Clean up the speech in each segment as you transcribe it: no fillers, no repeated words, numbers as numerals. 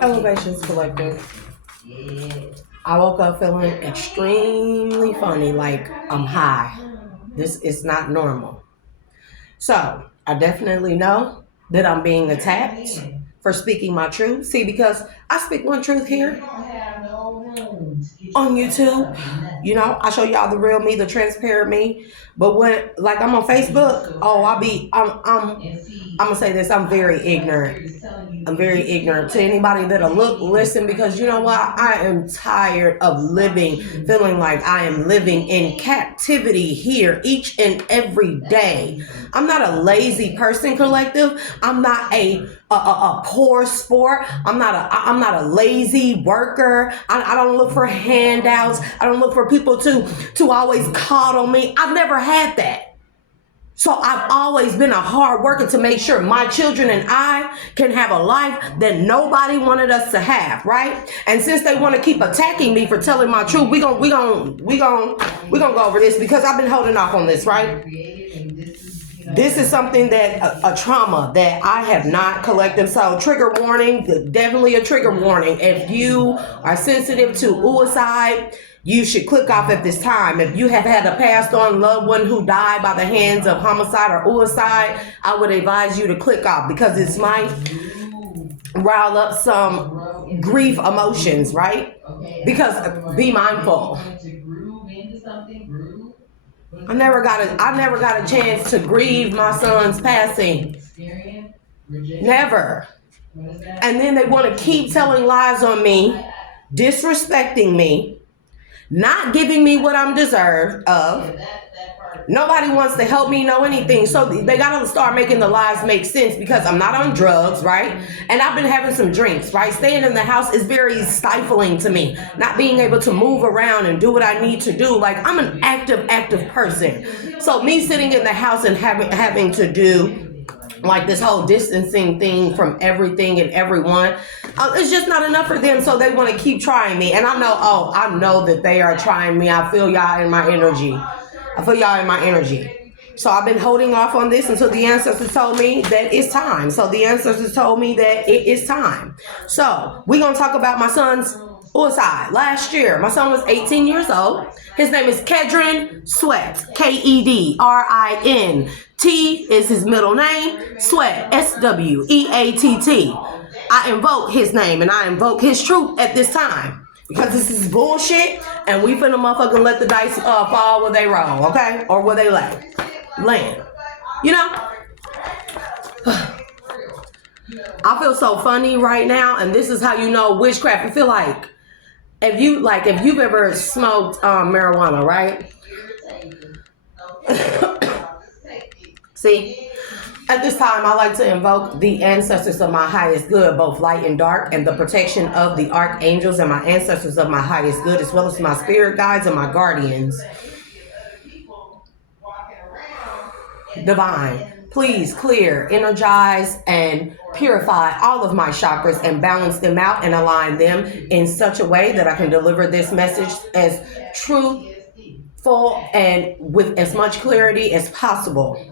Elevations Collective. I woke up feeling extremely funny, like I'm high. This is not normal. So, I definitely know that I'm being attacked for speaking my truth. See, because I speak one truth here on YouTube. You know, I show y'all the real me, the transparent me. But when, like, I'm on Facebook, I'm gonna say this, I'm very ignorant. I'm very ignorant to anybody that'll look, listen, because you know what? I am tired of living, feeling like I am living in captivity here each and every day. I'm not a lazy person, collective. I'm not a poor sport. I'm not a lazy worker. I don't look for handouts. I don't look for people to always coddle me. I've never had that. So I've always been a hard worker to make sure my children and I can have a life that nobody wanted us to have, right? And since they want to keep attacking me for telling my truth, we gonna go over this because I've been holding off on this, right? This is something that a trauma that I have not collected. So trigger warning, definitely a trigger warning. If you are sensitive to suicide, you should click off at this time. If you have had a passed on loved one who died by the hands of homicide or suicide, I would advise you to click off because this might rile up some grief emotions, right? Because be mindful. I never got a chance to grieve my son's passing. Never. And then they want to keep telling lies on me, disrespecting me, not giving me what I'm deserved of. Nobody wants to help me know anything. So they got to start making the lies make sense because I'm not on drugs, right? And I've been having some drinks, right? Staying in the house is very stifling to me. Not being able to move around and do what I need to do. Like I'm an active person. So me sitting in the house and having to do like this whole distancing thing from everything and everyone, it's just not enough for them. So they want to keep trying me. And I know that they are trying me. I feel y'all in my energy. So I've been holding off on this until the ancestors told me that it's time. So the ancestors told me that it is time. So we're going to talk about my son's suicide. Last year, my son was 18 years old. His name is Kedrin Sweat, Kedrin. T is his middle name, Sweat, Sweatt. I invoke his name and I invoke his truth at this time because this is bullshit and we finna motherfucking let the dice fall where they roll, okay? Or where they land. You know? I feel so funny right now, and this is how you know witchcraft. You feel like if you've ever smoked marijuana, right? See, at this time, I like to invoke the ancestors of my highest good, both light and dark, and the protection of the archangels and my ancestors of my highest good, as well as my spirit guides and my guardians. Divine, please clear, energize, and purify all of my chakras and balance them out and align them in such a way that I can deliver this message as truthful and with as much clarity as possible.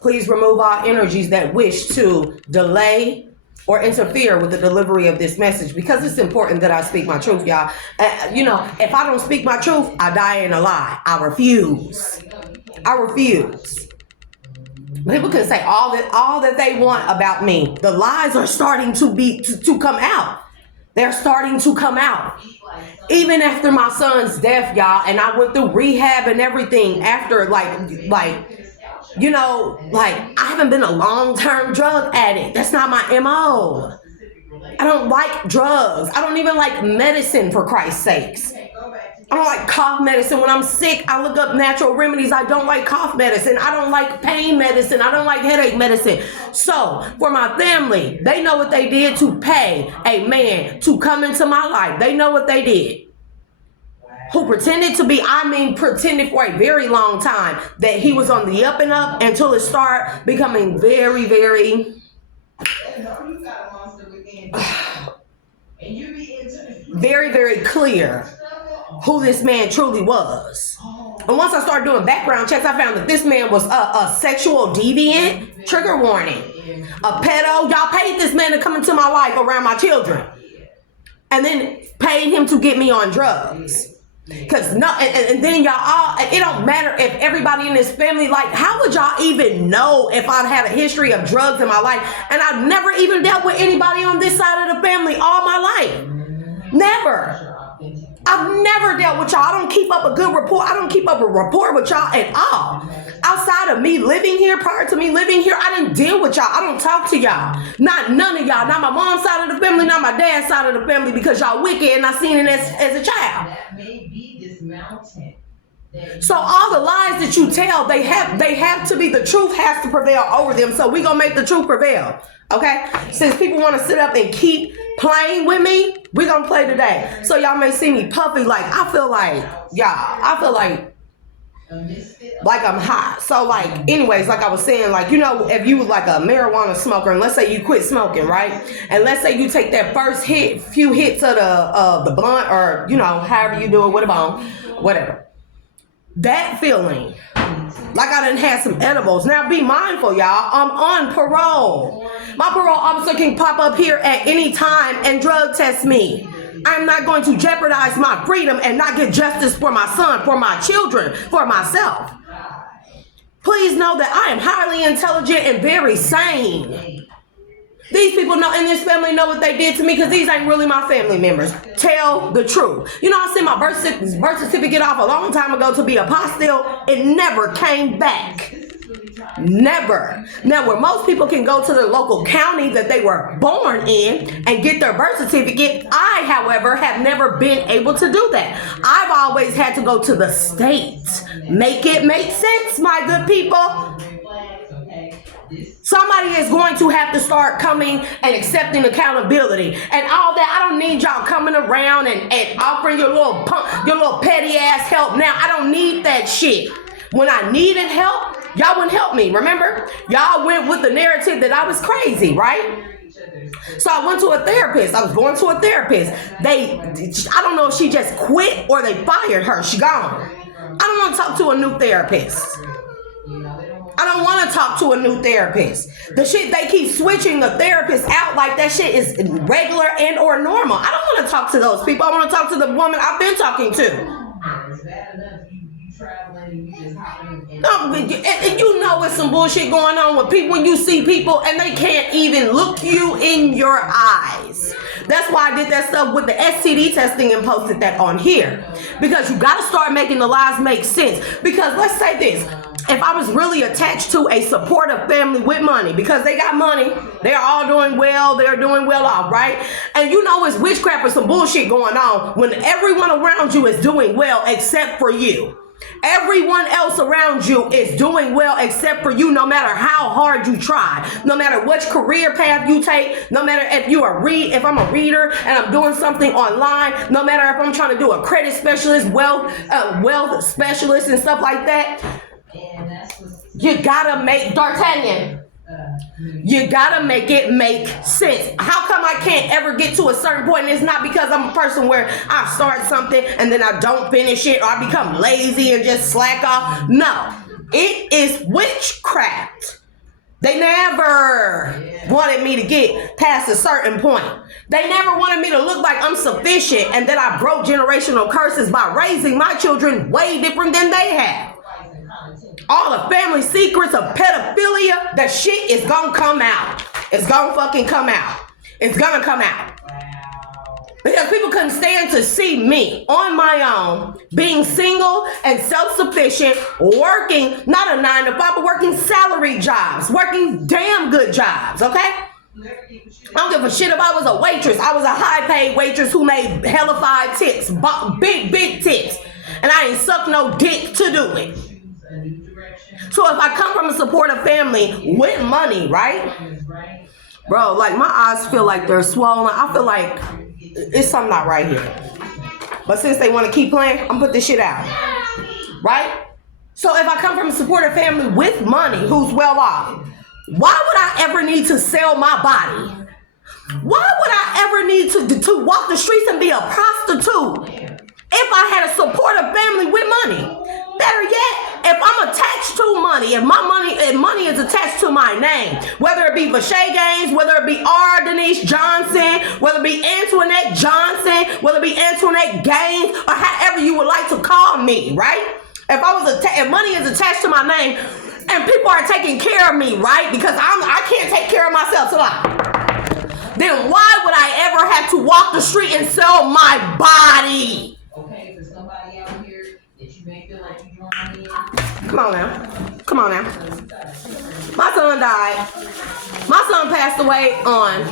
Please remove all energies that wish to delay or interfere with the delivery of this message because it's important that I speak my truth, y'all. If I don't speak my truth, I die in a lie. I refuse. People can say all that they want about me. The lies are starting to come out. They're starting to come out. Even after my son's death, y'all, and I went through rehab and everything after I haven't been a long-term drug addict. That's not my MO. I don't like drugs. I don't even like medicine, for Christ's sakes. I don't like cough medicine. When I'm sick, I look up natural remedies. I don't like cough medicine. I don't like pain medicine. I don't like headache medicine. So for my family, they know what they did to pay a man to come into my life. They know what they did. Who pretended for a very long time that he was on the up and up until it started becoming very, very, very, very clear who this man truly was. And once I started doing background checks, I found that this man was a sexual deviant. Trigger warning. A pedo, y'all paid this man to come into my life around my children. And then paid him to get me on drugs. Cause no, and then y'all all, it don't matter if everybody in this family, like, how would y'all even know if I'd had a history of drugs in my life? And I've never even dealt with anybody on this side of the family all my life. Never. I've never dealt with y'all. I don't keep up a good rapport. I don't keep up a rapport with y'all at all. Outside of me living here, prior to me living here, I didn't deal with y'all. I don't talk to y'all. None of y'all. Not my mom's side of the family, not my dad's side of the family, because y'all wicked and I seen it as a child. That may be this mountain. So all the lies that you tell, they have to be, the truth has to prevail over them. So we gonna make the truth prevail. Okay? Since people want to sit up and keep playing with me, we gonna play today. So y'all may see me puffy, like I feel like I'm high. So like, anyways, like I was saying, like, you know, if you was like a marijuana smoker, and let's say you quit smoking, right? And let's say you take that first few hits of the blunt, or, you know, however you do it with a bone, whatever. That feeling, like I done had some edibles. Now be mindful, y'all. I'm on parole. My parole officer can pop up here at any time and drug test me. I'm not going to jeopardize my freedom and not get justice for my son, for my children, for myself. Please know that I am highly intelligent and very sane. These people know in this family know what they did to me, because these ain't really my family members. Tell the truth. You know, I sent my birth certificate off a long time ago to be apostille. It never came back. Never. Now, where most people can go to the local county that they were born in and get their birth certificate, I, however, have never been able to do that. I've always had to go to the state. Make it make sense, my good people. Somebody is going to have to start coming and accepting accountability and all that. I don't need y'all coming around and offering your little petty ass help now. I don't need that shit. When I needed help, y'all wouldn't help me, remember? Y'all went with the narrative that I was crazy, right? So I went to a therapist. I was going to a therapist. I don't know if she just quit or they fired her. She gone. I don't want to talk to a new therapist. I don't want to talk to a new therapist. The shit, they keep switching the therapist out like that shit is regular and or normal. I don't want to talk to those people. I want to talk to the woman I've been talking to. No, and you know it's some bullshit going on with people when you see people and they can't even look you in your eyes. That's why I did that stuff with the STD testing and posted that on here. Because you got to start making the lies make sense. Because let's say this. If I was really attached to a supportive family with money, because they got money, they're all doing well, they're doing well off, right? And you know it's witchcraft or some bullshit going on when everyone around you is doing well except for you. Everyone else around you is doing well except for you, no matter how hard you try, no matter which career path you take, no matter if I'm a reader and I'm doing something online, no matter if I'm trying to do a credit specialist, wealth specialist and stuff like that. You gotta make D'Artagnan. You gotta make it make sense. How come I can't ever get to a certain point? And it's not because I'm a person where I start something and then I don't finish it, or I become lazy and just slack off. No, it is witchcraft. They never wanted me to get past a certain point. They never wanted me to look like I'm sufficient and that I broke generational curses by raising my children way different than they have. All the family secrets of pedophilia, that shit is gonna come out. It's gonna fucking come out. It's gonna come out. Because people couldn't stand to see me on my own, being single and self-sufficient, working, not a 9 to 5, but working salary jobs, working damn good jobs, okay? I don't give a shit if I was a waitress. I was a high-paid waitress who made hellified tips, big tips. And I ain't sucked no dick to do it. So if I come from a supportive family with money, right? Bro, like my eyes feel like they're swollen. I feel like it's something not right here. But since they want to keep playing, I'm going to put this shit out. Right? So if I come from a supportive family with money who's well off, why would I ever need to sell my body? Why would I ever need to walk the streets and be a prostitute if I had a supportive family with money? Better yet, if I'm attached to money, if money is attached to my name, whether it be Vache Gaines, whether it be R. Denise Johnson, whether it be Antoinette Johnson, whether it be Antoinette Gaines, or however you would like to call me, right? If money is attached to my name and people are taking care of me, right? Because I can't take care of myself, so then why would I ever have to walk the street and sell my body? Okay, for somebody out here that you may feel like you drawn in. Come on now. My son died. My son passed away on,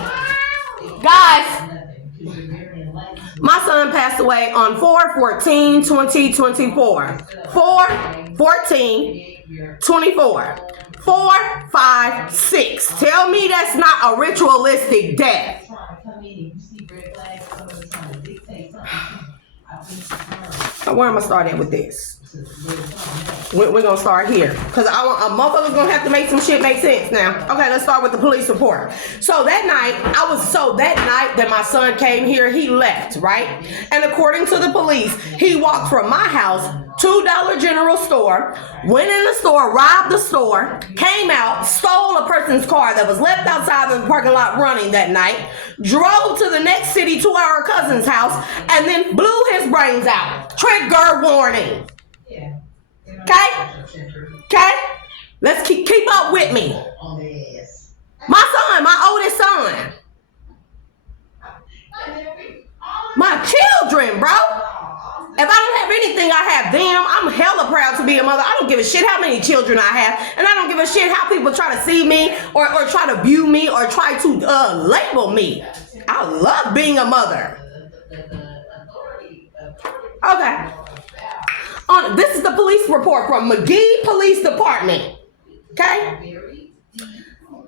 guys, my son passed away on 4/14/2024. 4/14/24. 4, 5, 6. Tell me that's not a ritualistic death. So where am I starting with this? We're going to start here. Because a motherfucker's going to have to make some shit make sense now. Okay, let's start with the police report. So that night that my son came here, he left, right? And according to the police, he walked from my house to Dollar General store, went in the store, robbed the store, came out, stole a person's car that was left outside of the parking lot running that night, drove to the next city to our cousin's house, and then blew his brains out. Trigger warning. Okay? Let's keep up with me. My son, my oldest son. My children, bro. If I don't have anything, I have them. I'm hella proud to be a mother. I don't give a shit how many children I have. And I don't give a shit how people try to see me or try to view me or try to label me. I love being a mother. Okay. This is the police report from McGee Police Department. Okay?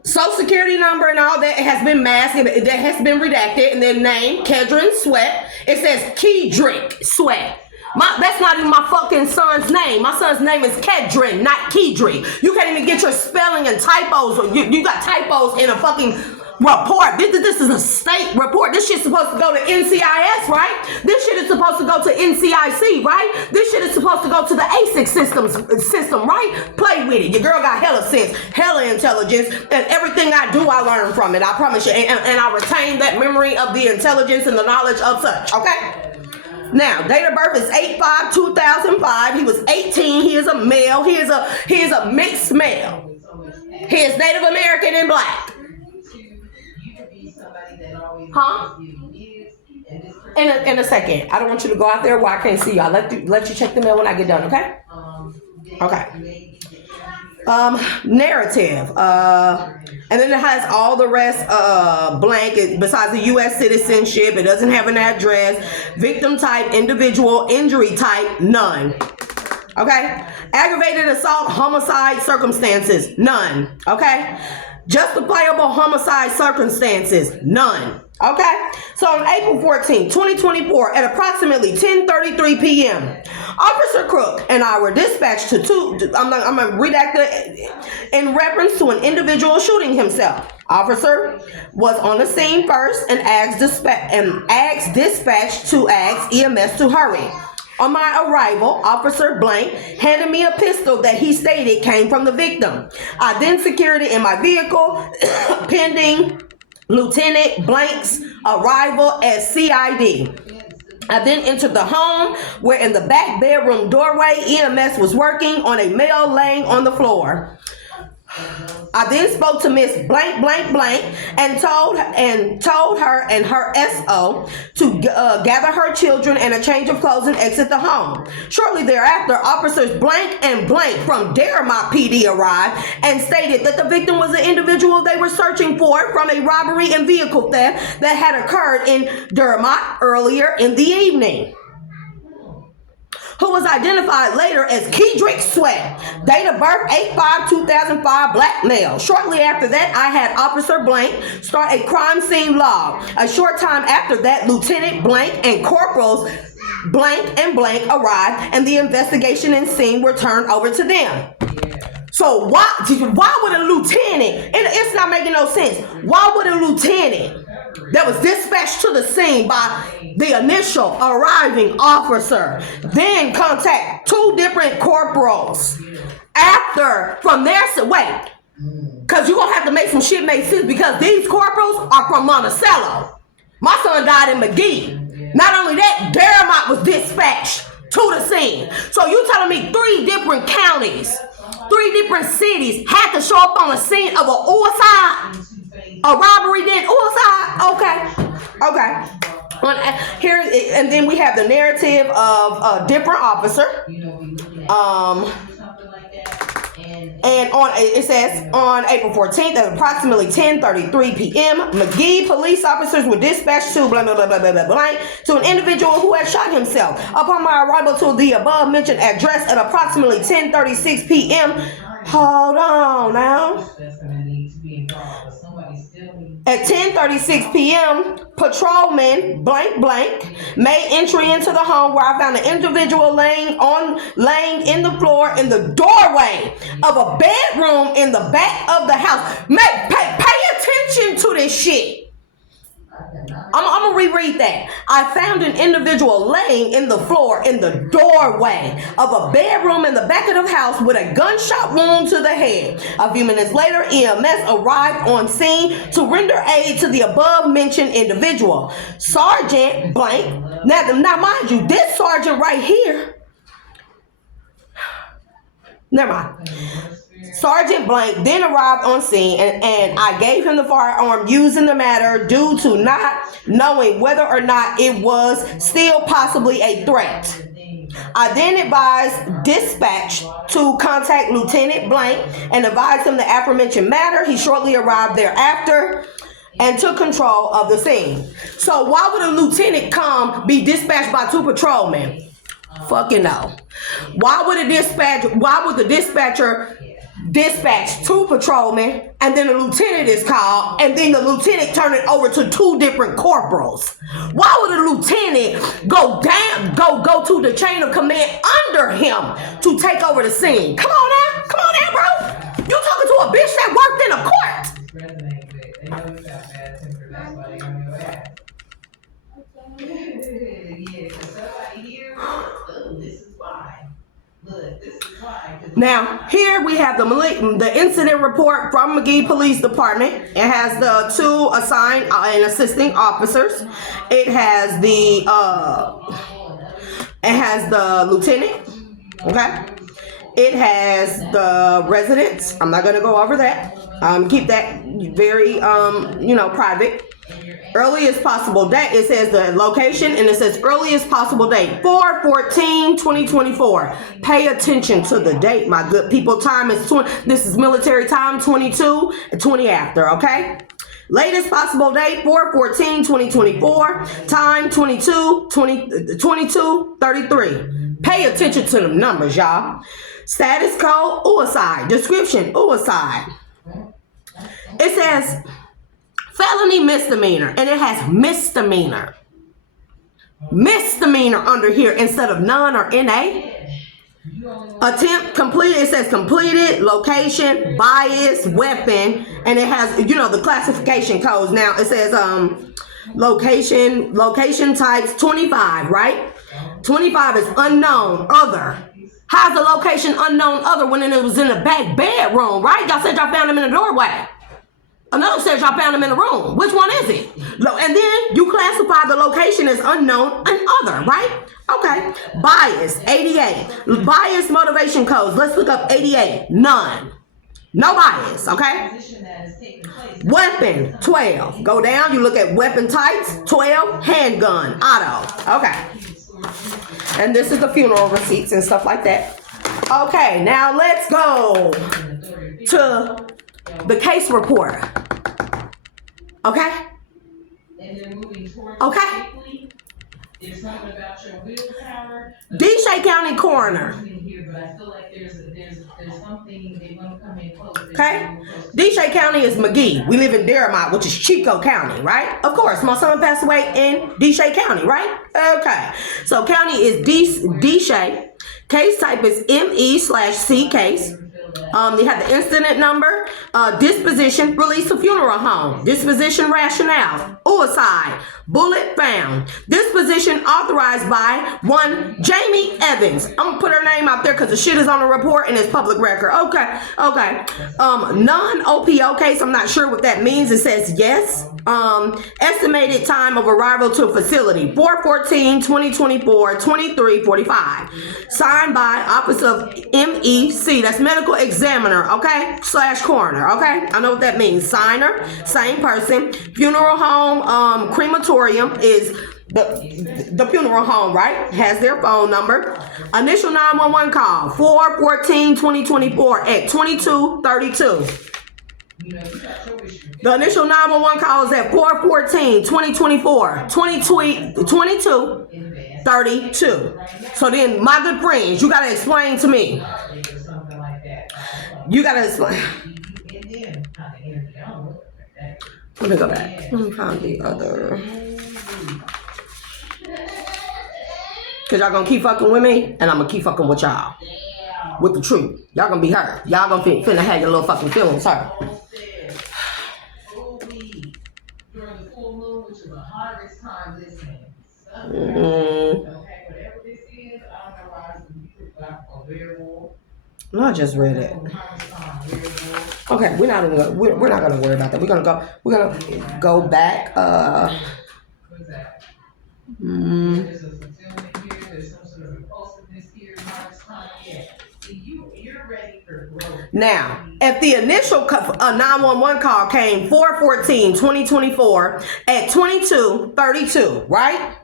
Social security number and all that has been masked, that has been redacted, and then name, Kedron Sweat. It says Kedrick Sweat. That's not even my fucking son's name. My son's name is Kedron, not Kedrick. You can't even get your spelling and typos. You got typos in a fucking report. This is a state report. This shit's supposed to go to NCIS, right? This shit is supposed to go to NCIC, right? This shit is supposed to go to the ASIC system, right? Play with it. Your girl got hella sense, hella intelligence, and everything I do, I learn from it. I promise you. And I retain that memory of the intelligence and the knowledge of such, okay? Now, date of birth is 8/5/2005. He was 18. He is a male. He is a mixed male. He is Native American and black. Huh? In a second. I don't want you to go out there where I can't see you. I'll let you check the mail when I get done, okay? Okay. Narrative. And then it has all the rest blank. Besides the U.S. citizenship, it doesn't have an address. Victim type, individual, injury type, none. Okay? Aggravated assault, homicide circumstances, none. Okay? Justifiable homicide circumstances, none. Okay? So on April 14, 2024, at approximately 10:33 p.m., Officer Crook and I were dispatched to I'm going to redact it in reference to an individual shooting himself. Officer was on the scene first and asked dispatch to ask EMS to hurry. On my arrival, Officer Blank handed me a pistol that he stated came from the victim. I then secured it in my vehicle, pending Lieutenant Blank's arrival at CID. I then entered the home where in the back bedroom doorway, EMS was working on a male laying on the floor. I then spoke to Miss Blank and told her and her SO to gather her children and a change of clothes and exit the home. Shortly thereafter, officers Blank and Blank from Derrimont PD arrived and stated that the victim was an individual they were searching for from a robbery and vehicle theft that had occurred in Derrimont earlier in the evening, who was identified later as Kedrick Sweat. Date of birth, 8/5/2005, black male. Shortly after that, I had Officer Blank start a crime scene log. A short time after that, Lieutenant Blank and Corporals Blank and Blank arrived, and the investigation and scene were turned over to them. So why would a lieutenant, it's not making no sense, why would a lieutenant that was dispatched to the scene by the initial arriving officer then contact two different corporals after from their wait, because you're gonna have to make some shit make sense, because these corporals are from Monticello. My son died in McGee. Not only that, Deramont was dispatched to the scene. So you telling me 3 different counties, 3 different cities had to show up on the scene of a suicide, a robbery, then suicide? Okay. Here, and then we have the narrative of a different officer. And it says on April 14th at approximately 10:33 p.m., McGee police officers were dispatched to blah, blah, blah, blah, blah, blah, blah, to an individual who had shot himself. Upon my arrival to the above mentioned address at approximately 10:36 p.m., hold on now. At 10:36 p.m., patrolman blank blank made entry into the home where I found an individual laying in the floor in the doorway of a bedroom in the back of the house. Pay attention to this shit. I'm gonna reread that. I found an individual laying in the floor in the doorway of a bedroom in the back of the house with a gunshot wound to the head. A few minutes later, EMS arrived on scene to render aid to the above mentioned individual. Sergeant blank. Now mind you, this sergeant right here. Never mind. Sergeant Blank then arrived on scene and I gave him the firearm used in the matter due to not knowing whether or not it was still possibly a threat. I then advised dispatch to contact Lieutenant Blank and advised him the aforementioned matter. He shortly arrived thereafter and took control of the scene. So why would a lieutenant be dispatched by 2 patrolmen? Fucking no. Why would the dispatcher dispatch 2 patrolmen and then a lieutenant is called and then the lieutenant turn it over to 2 different corporals? Why would a lieutenant go to the chain of command under him to take over the scene? Come on now, bro. You talking to a bitch that worked in a court? Now, here we have the incident report from McGee Police Department. It has the 2 assigned and assisting officers. It has the lieutenant. Okay. It has the residents. I'm not gonna go over that. Keep that very private. Earliest possible date, it says the location and it says earliest possible date 4/14/2024. Pay attention to the date, my good people. Time is this is military time, 22 and 20 after, okay? Latest possible date 4/14/2024. Time 22:33. Pay attention to the numbers, y'all. Status code suicide. Description suicide. It says felony misdemeanor, and it has misdemeanor under here instead of none or NA. Attempt completed, it says completed, location, bias, weapon, and it has the classification codes. Now it says location types 25, right? 25 is unknown other. How's the location unknown other when it was in the back bedroom, right? Y'all said y'all found him in the doorway. Another says y'all found him in the room. Which one is it? And then you classify the location as unknown and other, right? Okay. Bias, 88. Bias motivation codes. Let's look up 88. None. No bias, okay? Weapon, 12. Go down, you look at weapon types, 12. Handgun, auto. Okay. And this is the funeral receipts and stuff like that. Okay, now let's go to the case report. Okay? Okay. DeShay County Coroner. Okay? DeShay County is McGee. We live in Deramont, which is Chico County, right? Of course, my son passed away in DeShay County, right? Okay. So county is DeShay. Case type is ME/C case. You have the incident number, disposition, release to funeral home, disposition rationale, Suicide. Bullet found. Disposition authorized by one Jamie Evans. I'm gonna put her name out there because the shit is on the report and it's public record. Okay. Non-OPO case. I'm not sure what that means. It says yes. Estimated time of arrival to facility 4/14/2024, 23:45. Signed by Office of MEC. That's medical examiner. Okay. / coroner. Okay. I know what that means. Signer. Same person. Funeral home. Crematorium is the funeral home, right? Has their phone number. Initial 911 call 4/14/2024 at 22:32. The initial 911 call is at 4/14/2024, 22:32. So then, my good friends, you gotta explain to me. You gotta explain. Let me go back. Let me find the other. Cause y'all gonna keep fucking with me, and I'm gonna keep fucking with y'all. With the truth. Y'all gonna be hurt. Y'all gonna finna have your little fucking feelings hurt. During the full moon, which is the hardest time listening. Mm-hmm. Okay, whatever this is, I don't know why it's a werewolf. No, I just read it. Okay, we're not gonna worry about that. We're gonna go back. What's that? There's a fulfillment here, there's some sort of impulsiveness here, hardest time yet. See, you're ready for growth. Now, if the initial 911 call came 4/14/2024 at 22:32, right?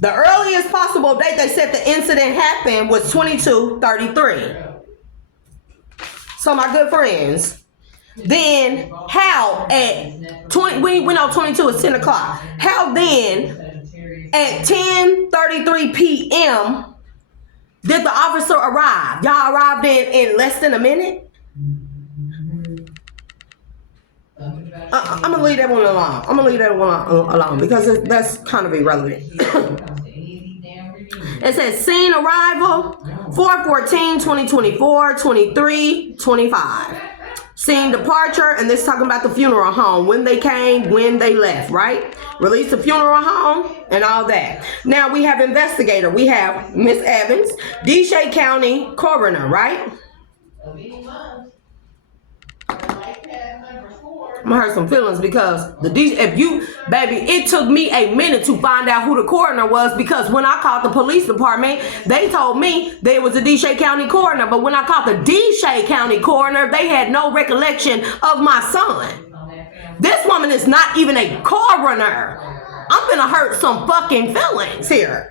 The earliest possible date they said the incident happened was 22:33. So my good friends, then how at 20, we know 22 is 10 o'clock. How then at 10:33 p.m. did the officer arrive? Y'all arrived in less than a minute? I'm gonna leave that one alone. Because that's kind of irrelevant. It says scene arrival 4/14/2024, 23:25. Scene departure, and this is talking about the funeral home, when they came, when they left, right? Release the funeral home and all that. Now we have investigator. We have Miss Evans, DeShay County coroner, right? I'm gonna hurt some feelings because it took me a minute to find out who the coroner was, because when I called the police department, they told me there was a DeShay County coroner, but when I called the DeShay County coroner, they had no recollection of my son. This woman is not even a coroner. I'm gonna hurt some fucking feelings here.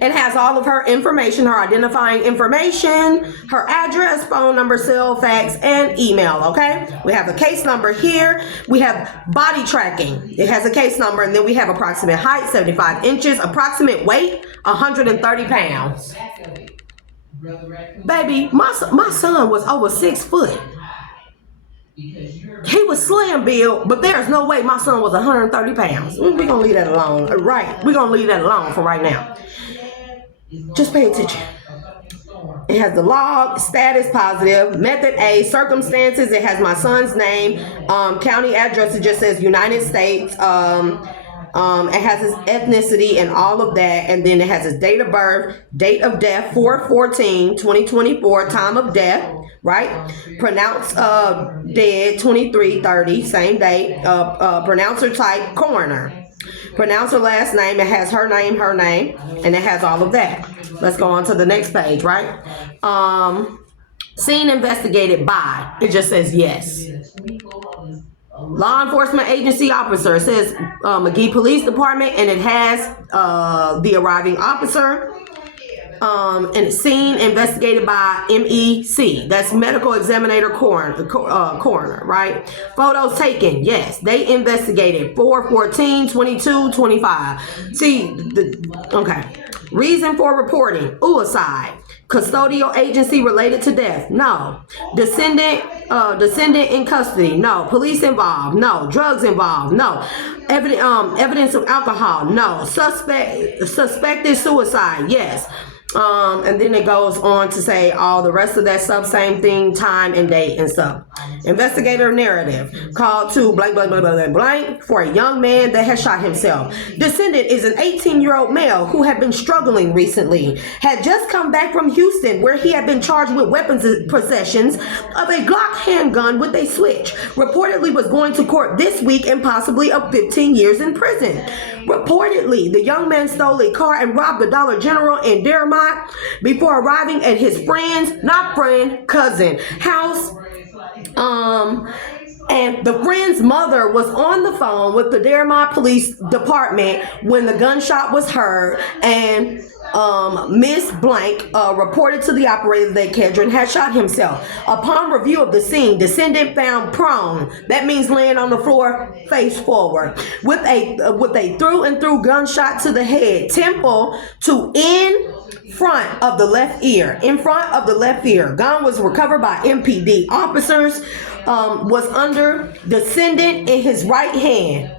It has all of her information, her identifying information, her address, phone number, cell, fax, and email, okay? We have a case number here. We have body tracking. It has a case number, and then we have approximate height, 75 inches, approximate weight, 130 pounds. Baby, my son was over 6 foot. He was slim built, but there's no way my son was 130 pounds. We're going to leave that alone. Right. We're going to leave that alone for right now. Just pay attention. It has the log, status positive, method A, circumstances. It has my son's name, county address. It just says United States. It has his ethnicity and all of that. And then it has his date of birth, date of death, 4/14/2024, time of death. Right? Pronounced dead 23:30, same date. Pronouncer type coroner. Pronouncer last name. It has her name, and it has all of that. Let's go on to the next page, right? Scene investigated by. It just says yes. Law enforcement agency officer. It says McGee Police Department, and it has the arriving officer. And scene investigated by MEC. That's medical examiner coroner, right? Photos taken, yes. They investigated 4/14/22/25. See, okay. Reason for reporting: suicide. Custodial agency related to death? No. Descendant in custody? No. Police involved? No. Drugs involved? No. Evidence of alcohol? No. Suspected suicide? Yes. And then it goes on to say all the rest of that stuff, same thing, time and date and stuff. Investigator narrative called to blank, blank, blank, blank, blank for a young man that has shot himself. Descendant is an 18-year-old male who had been struggling recently, had just come back from Houston where he had been charged with weapons possessions of a Glock handgun with a switch. Reportedly was going to court this week and possibly up 15 years in prison. Reportedly, the young man stole a car and robbed the Dollar General in Dearmont before arriving at his cousin house. And the friend's mother was on the phone with the Dearmont Police Department when the gunshot was heard, and Miss Blank reported to the operator that Kedron had shot himself. Upon review of the scene, descendant found prone, that means laying on the floor face forward, with a through and through gunshot to the head, temple to in front of the left ear. Gun was recovered by MPD officers. Was under descendant in his right hand.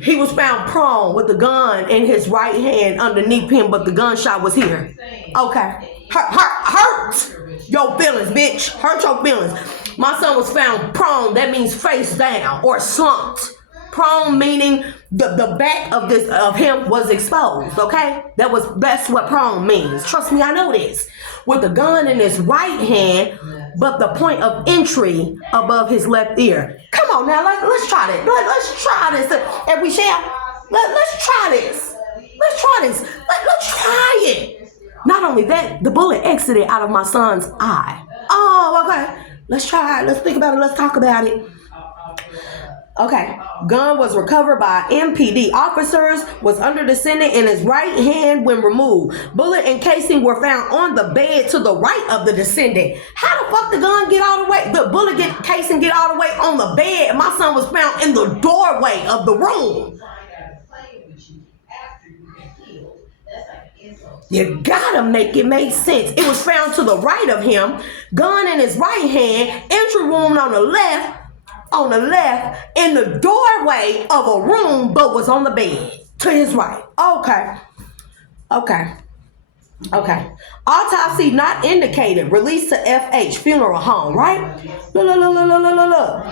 He was found prone with the gun in his right hand underneath him, but the gunshot was here. Okay. Hurt your feelings, bitch. Hurt your feelings. My son was found prone. That means face down or slumped. Prone meaning the back of him was exposed. Okay, that's what prone means. Trust me, I know this. With the gun in his right hand, but the point of entry above his left ear. Come on now, let's try this. Let's try this, and we shall. Let's try this. Let's try it. Not only that, the bullet exited out of my son's eye. Oh, okay. Let's try it. Let's think about it. Let's talk about it. Okay, gun was recovered by MPD officers, was under descendant in his right hand when removed. Bullet and casing were found on the bed to the right of the descendant. How the fuck the gun get all the way? The bullet casing get all the way on the bed. My son was found in the doorway of the room. You gotta make it make sense. It was found to the right of him, gun in his right hand, entry room on the left, in the doorway of a room, but was on the bed to his right. Okay. Autopsy not indicated. Released to FH funeral home, right? Look.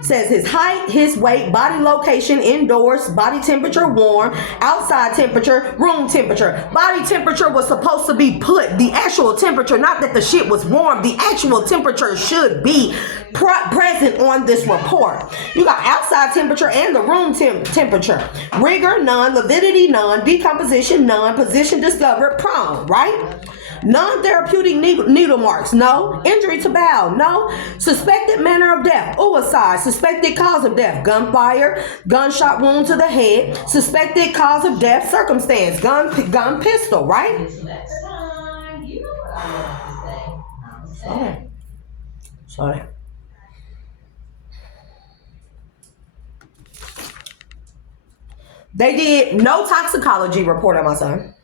Says his height, his weight, body location, indoors, body temperature warm, outside temperature, room temperature. Body temperature was supposed to be put, the actual temperature, not that the shit was warm, the actual temperature should be present on this report. You got outside temperature and the room temperature. Rigor, none. Lividity, none. Decomposition, none. Position discovered, prone, right? Non-therapeutic needle marks, no. Injury to bowel, no. Suspected manner of death, suicide. Suspected cause of death, gunfire, gunshot wound to the head. Suspected cause of death, circumstance, gun pistol, right? Sorry. They did no toxicology report on my son.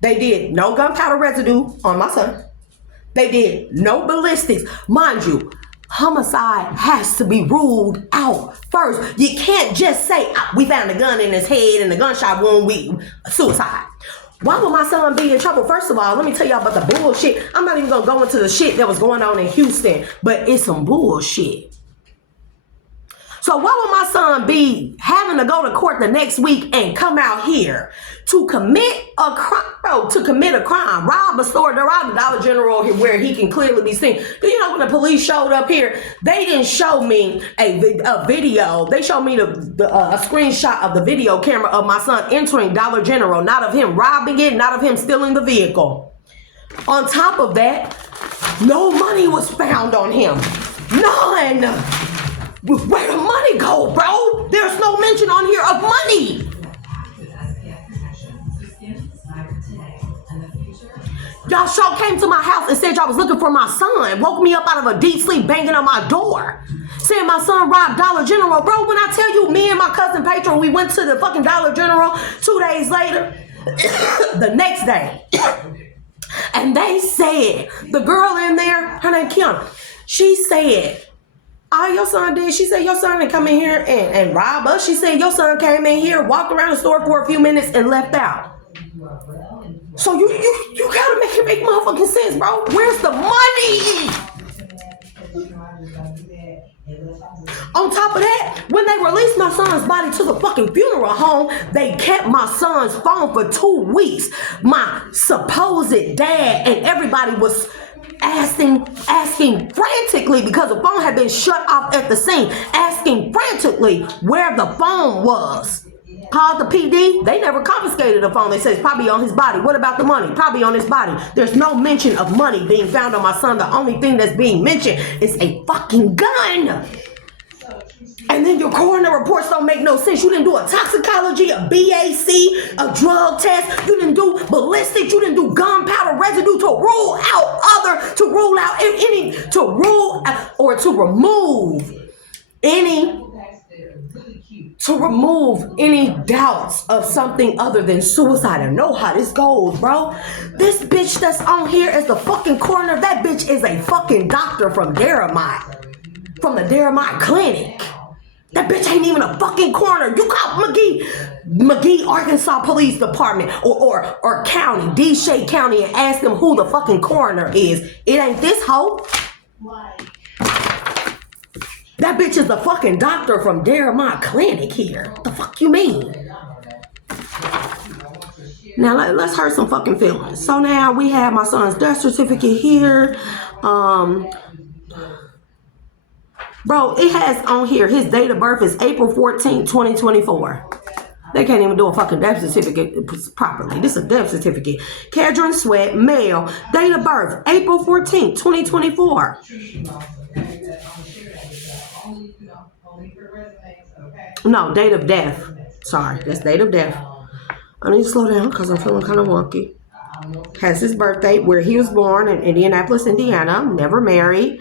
They did no gunpowder residue on my son. They did no ballistics. Mind you, homicide has to be ruled out first. You can't just say, we found a gun in his head and the gunshot wound, suicide. Why would my son be in trouble? First of all, let me tell y'all about the bullshit. I'm not even going to go into the shit that was going on in Houston, but it's some bullshit. So why would my son be having to go to court the next week and come out here to commit a crime, rob a store, to rob the Dollar General where he can clearly be seen? Do you know when the police showed up here, they didn't show me a video. They showed me a screenshot of the video camera of my son entering Dollar General, not of him robbing it, not of him stealing the vehicle. On top of that, no money was found on him. None. Where the money go, bro? There's no mention on here of money. Y'all sure came to my house and said y'all was looking for my son. Woke me up out of a deep sleep banging on my door. Saying my son robbed Dollar General. Bro, when I tell you, me and my cousin Pedro, we went to the fucking Dollar General 2 days later. The next day. And they said, the girl in there, her name Kiana, she said, your son did. She said, your son didn't come in here and rob us. She said, your son came in here, walked around the store for a few minutes and left out. So you gotta make it make motherfucking sense, bro. Where's the money? On top of that, when they released my son's body to the fucking funeral home, they kept my son's phone for 2 weeks. My supposed dad and everybody was asking frantically, because the phone had been shut off at the scene, asking frantically where the phone was. Called the PD. They never confiscated the phone. They said it's probably on his body. What about the money? Probably on his body. There's no mention of money being found on my son. The only thing that's being mentioned is a fucking gun. And then your coroner reports don't make no sense. You didn't do a toxicology, a BAC, a drug test. You didn't do ballistics. You didn't do gunpowder residue to rule to remove any doubts of something other than suicide. I know how this goes, bro. This bitch that's on here is the fucking coroner. That bitch is a fucking doctor from Deramite, from the Deramite Clinic. That bitch ain't even a fucking coroner. You call McGee, Arkansas Police Department or county, Deshae County, and ask them who the fucking coroner is. It ain't this hoe. That bitch is the fucking doctor from Deramite Clinic here. What the fuck you mean? Now let's hurt some fucking feelings. So now we have my son's death certificate here. Bro, it has on here his date of birth is April 14, 2024. They can't even do a fucking death certificate properly. This is a death certificate. Kedron Sweat, male, date of birth April 14, 2024. No, date of death. Sorry, that's date of death. I need to slow down because I'm feeling kind of wonky. Has his birthday, where he was born in Indianapolis, Indiana. Never married.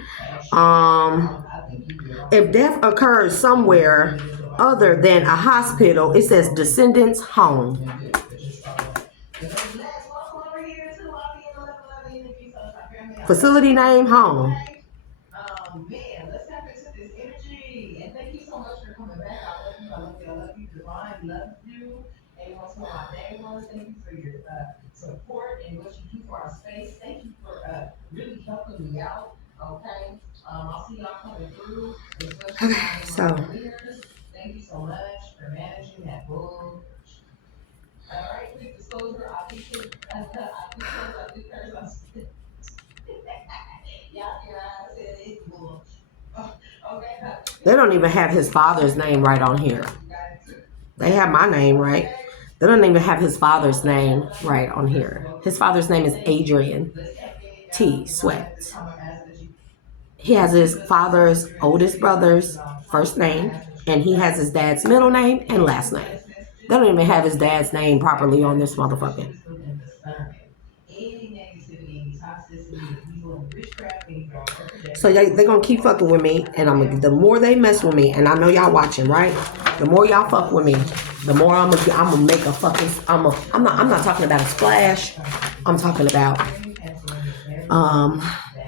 If death occurs somewhere other than a hospital, it says descendants home. Facility name home. Thank you for your support and what you do for our space. Thank you for really helping me out. Okay. I'll see y'all coming through. Okay, so thank you so much for managing that bull. All right, quick disclosure. I think they don't even have his father's name right on here. They have my name right. They don't even have his father's name right on here. His father's name is Adrian T. Sweat. He has his father's oldest brother's first name, and he has his dad's middle name and last name. They don't even have his dad's name properly on this motherfucker. So they're going to keep fucking with me, and the more they mess with me, and I know y'all watching, right? The more y'all fuck with me, the more I'm gonna make a fucking, I'm not talking about a splash. I'm talking about,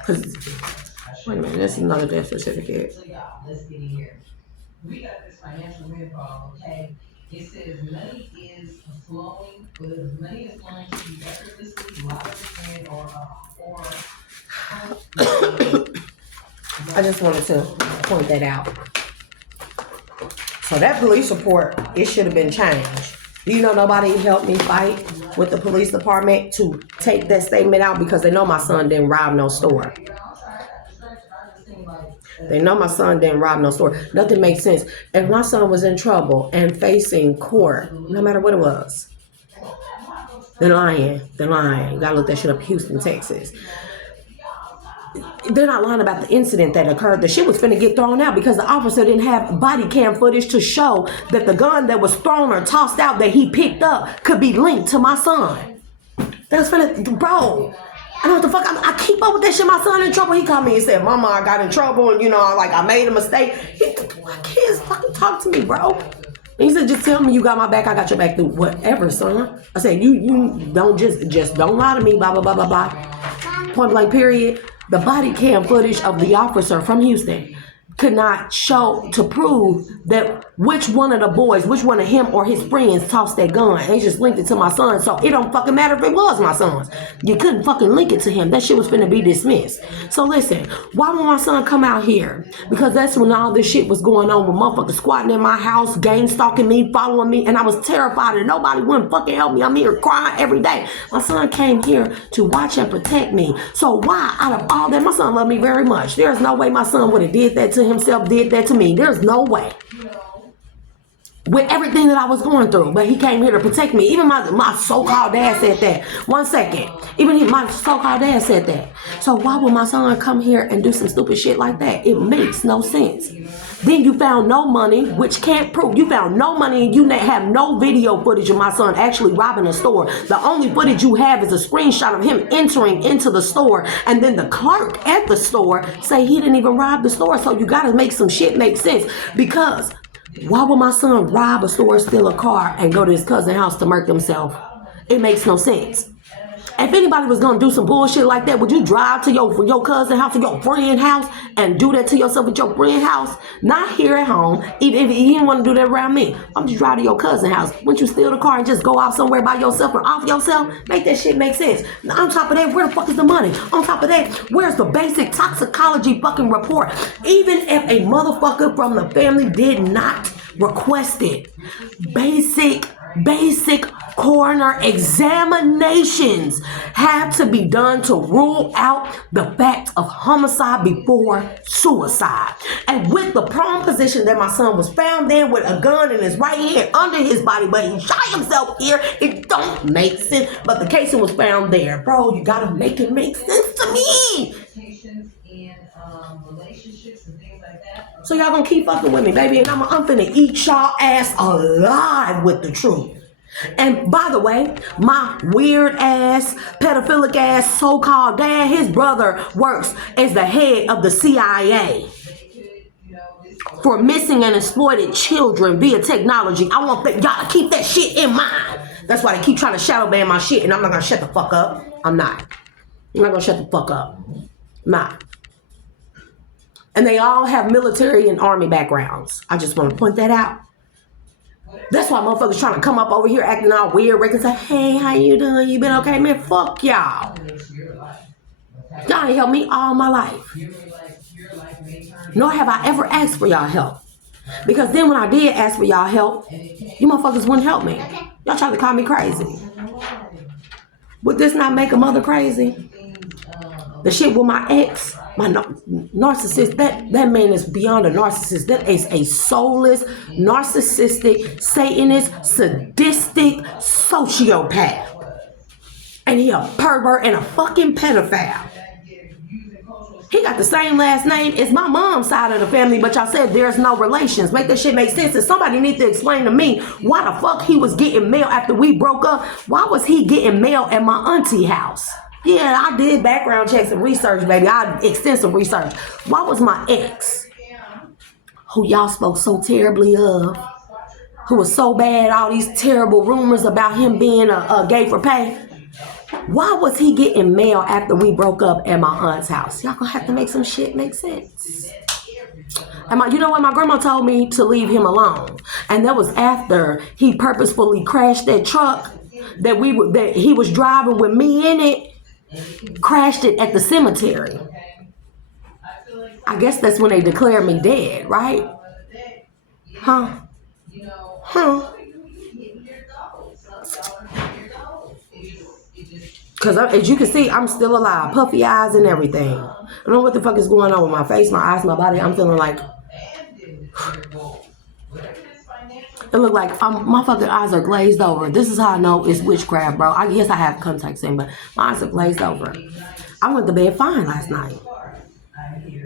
cause, wait a minute, this is another death certificate. So y'all, let's get in here. We got this financial windfall, okay? It says money is flowing, but money is flowing to you effortlessly, lottery or I just wanted to point that out. So that police report, it should have been changed. Do you know nobody helped me fight with the police department to take that statement out because they know my son didn't rob no store. They know my son didn't rob no store. Nothing makes sense. If my son was in trouble and facing court, no matter what it was, they're lying. You gotta look that shit up, Houston, Texas. They're not lying about the incident that occurred. The shit was finna get thrown out because the officer didn't have body cam footage to show that the gun that was thrown or tossed out that he picked up could be linked to my son. That was finna, bro. I don't know what the fuck. I keep up with that shit. My son in trouble. He called me and said, "Mama, I got in trouble, and I made a mistake." My kids fucking talk to me, bro. And he said, "Just tell me you got my back. I got your back through whatever, son." I said, "You don't just don't lie to me." Blah blah blah blah blah. Point blank. Period. The body cam footage of the officer from Houston could not show to prove that which one of the boys, which one of him or his friends tossed that gun. And they just linked it to my son. So it don't fucking matter if it was my son's. You couldn't fucking link it to him. That shit was finna be dismissed. So listen, why would my son come out here? Because that's when all this shit was going on with motherfuckers squatting in my house, gang stalking me, following me, and I was terrified and nobody wouldn't fucking help me. I'm here crying every day. My son came here to watch and protect me. So why, out of all that, my son loved me very much. There's no way my son would have did that to himself, did that to me. There's no way. With everything that I was going through, but he came here to protect me. Even my so-called dad said that. 1 second. Even my so-called dad said that. So why would my son come here and do some stupid shit like that? It makes no sense. Then you found no money, which can't prove. You found no money and you have no video footage of my son actually robbing a store. The only footage you have is a screenshot of him entering into the store, and then the clerk at the store say he didn't even rob the store. So you gotta make some shit make sense. Because why would my son rob a store, steal a car, and go to his cousin's house to murk himself? It makes no sense. If anybody was gonna do some bullshit like that, would you drive to your cousin's house or your friend's house and do that to yourself at your friend's house? Not here at home. Even if you didn't want to do that around me, I'm just drive to your cousin's house. Wouldn't you steal the car and just go off somewhere by yourself or off yourself? Make that shit make sense. Now, on top of that, where the fuck is the money? On top of that, where's the basic toxicology fucking report? Even if a motherfucker from the family did not request it, basic coroner examinations have to be done to rule out the fact of homicide before suicide. And with the prone position that my son was found in with a gun in his right hand under his body, but he shot himself here, it don't make sense. But the casing was found there. Bro, you gotta make it make sense to me. So y'all gonna keep fucking with me, baby, and I'm finna eat y'all ass alive with the truth. And by the way, my weird ass, pedophilic ass, so-called dad, his brother works as the head of the CIA for missing and exploited children via technology. I want y'all to keep that shit in mind. That's why they keep trying to shadow ban my shit, and I'm not gonna shut the fuck up. I'm not gonna shut the fuck up. I'm not. And they all have military and army backgrounds. I just want to point that out. That's why motherfuckers trying to come up over here acting all weird, and say, hey, how you doing? You been okay? Man, fuck y'all. Y'all ain't helped me all my life. Nor have I ever asked for y'all help. Because then when I did ask for y'all help, you motherfuckers wouldn't help me. Y'all tried to call me crazy. Would this not make a mother crazy? The shit with my ex, my narcissist, that man is beyond a narcissist. That is a soulless, narcissistic, Satanist, sadistic sociopath. And he a pervert and a fucking pedophile. He got the same last name as my mom's side of the family, but y'all said there's no relations. Make that shit make sense. And somebody need to explain to me why the fuck he was getting mail after we broke up. Why was he getting mail at my auntie house? Yeah, I did background checks and research, baby. I did extensive research. Why was my ex, who y'all spoke so terribly of, who was so bad, all these terrible rumors about him being a gay for pay, why was he getting mail after we broke up at my aunt's house? Y'all gonna have to make some shit make sense. And you know what? My grandma told me to leave him alone. And that was after he purposefully crashed that truck that he was driving with me in it. Crashed it at the cemetery. I guess that's when they declared me dead, right? Huh? Because as you can see, I'm still alive. Puffy eyes and everything. I don't know what the fuck is going on with my face, my eyes, my body. I'm feeling like... It look like my fucking eyes are glazed over. This is how I know it's witchcraft, bro. I guess I have contact in, but my eyes are glazed over. I went to bed fine last night.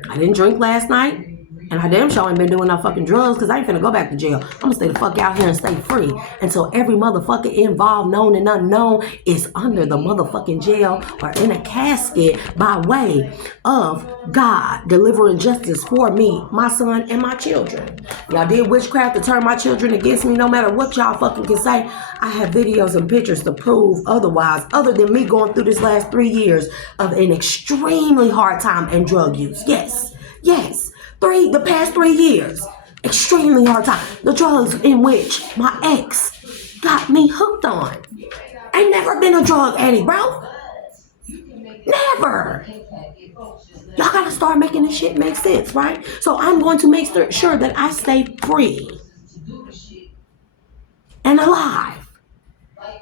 I didn't drink last night. And I damn sure ain't been doing no fucking drugs because I ain't finna go back to jail. I'm gonna stay the fuck out here and stay free until every motherfucker involved, known and unknown, is under the motherfucking jail or in a casket by way of God delivering justice for me, my son, and my children. Y'all did witchcraft to turn my children against me. No matter what y'all fucking can say, I have videos and pictures to prove otherwise, other than me going through this last 3 years of an extremely hard time and drug use. Yes. The past 3 years. Extremely hard time. The drugs in which my ex got me hooked on. Ain't never been a drug addict, bro. Never. Y'all gotta start making this shit make sense, right? So I'm going to make sure that I stay free and alive.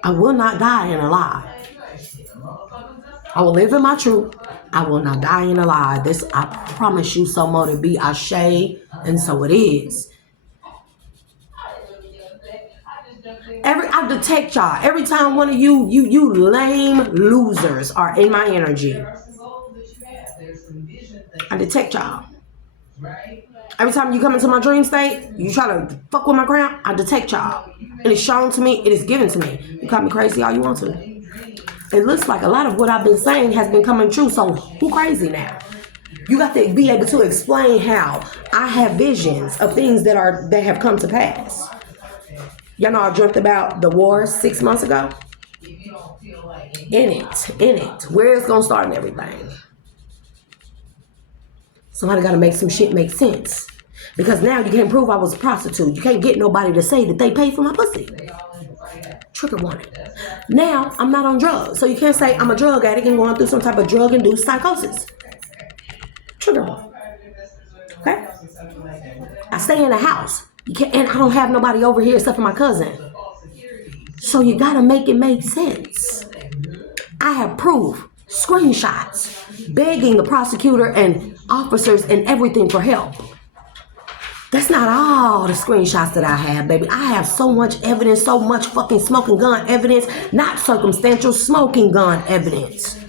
I will not die in a lie. I will live in my truth. I will not die in a lie. This, I promise you, so more to be ashe, and so it is. I detect y'all. Every time one of you lame losers are in my energy, I detect y'all. Every time you come into my dream state, you try to fuck with my crown, I detect y'all. It is shown to me, it is given to me. You call me crazy all you want to. It looks like a lot of what I've been saying has been coming true, so who crazy now? You got to be able to explain how I have visions of things that have come to pass. Y'all know I dreamt about the war 6 months ago? In it. Where it's gonna start and everything. Somebody gotta make some shit make sense. Because now you can't prove I was a prostitute. You can't get nobody to say that they paid for my pussy. Trigger warning. Now, I'm not on drugs. So you can't say I'm a drug addict and going through some type of drug-induced psychosis. Trigger warning. Okay? I stay in a house. You can't, and I don't have nobody over here except for my cousin. So you gotta make it make sense. I have proof, screenshots, begging the prosecutor and officers and everything for help. That's not all the screenshots that I have, baby. I have so much evidence, so much fucking smoking gun evidence, not circumstantial smoking gun evidence.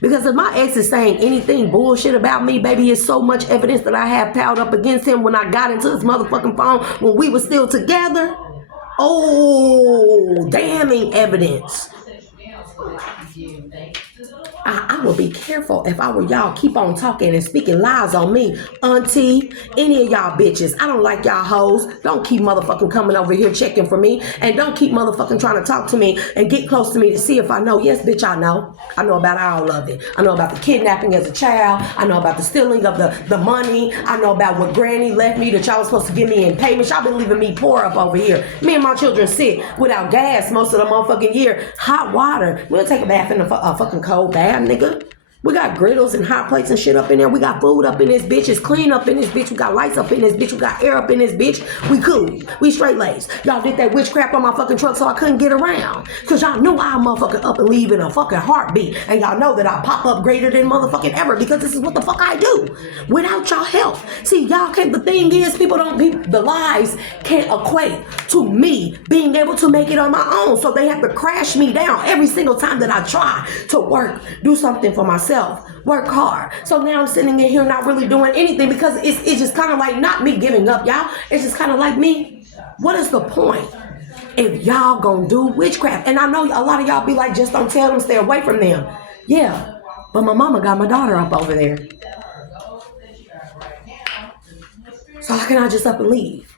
Because if my ex is saying anything bullshit about me, baby, it's so much evidence that I have piled up against him when I got into his motherfucking phone when we were still together. Oh, damning evidence. I would be careful if I were y'all keep on talking and speaking lies on me. Auntie, any of y'all bitches, I don't like y'all hoes. Don't keep motherfucking coming over here checking for me. And don't keep motherfucking trying to talk to me and get close to me to see if I know. Yes, bitch, I know. I know about all of it. I know about the kidnapping as a child. I know about the stealing of the money. I know about what granny left me that y'all was supposed to give me in payments. Y'all been leaving me poor up over here. Me and my children sit without gas most of the motherfucking year. Hot water. We'll take a bath in a fucking cold bath, nigga. We got griddles and hot plates and shit up in there. We got food up in this bitch. It's clean up in this bitch. We got lights up in this bitch. We got air up in this bitch. We cool. We straight laced. Y'all did that witchcraft on my fucking truck so I couldn't get around. Cause y'all knew I motherfucking up and leave in a fucking heartbeat. And y'all know that I pop up greater than motherfucking ever because this is what the fuck I do. Without y'all help. See, y'all can't, the thing is, the lies can't equate to me being able to make it on my own. So they have to crash me down every single time that I try to work, do something for myself. Work hard. So now I'm sitting in here not really doing anything because it's just kind of like not me giving up, y'all. It's just kind of like me. What is the point if y'all gonna do witchcraft? And I know a lot of y'all be like, just don't tell them, stay away from them. Yeah, but my mama got my daughter up over there. So how can I just up and leave?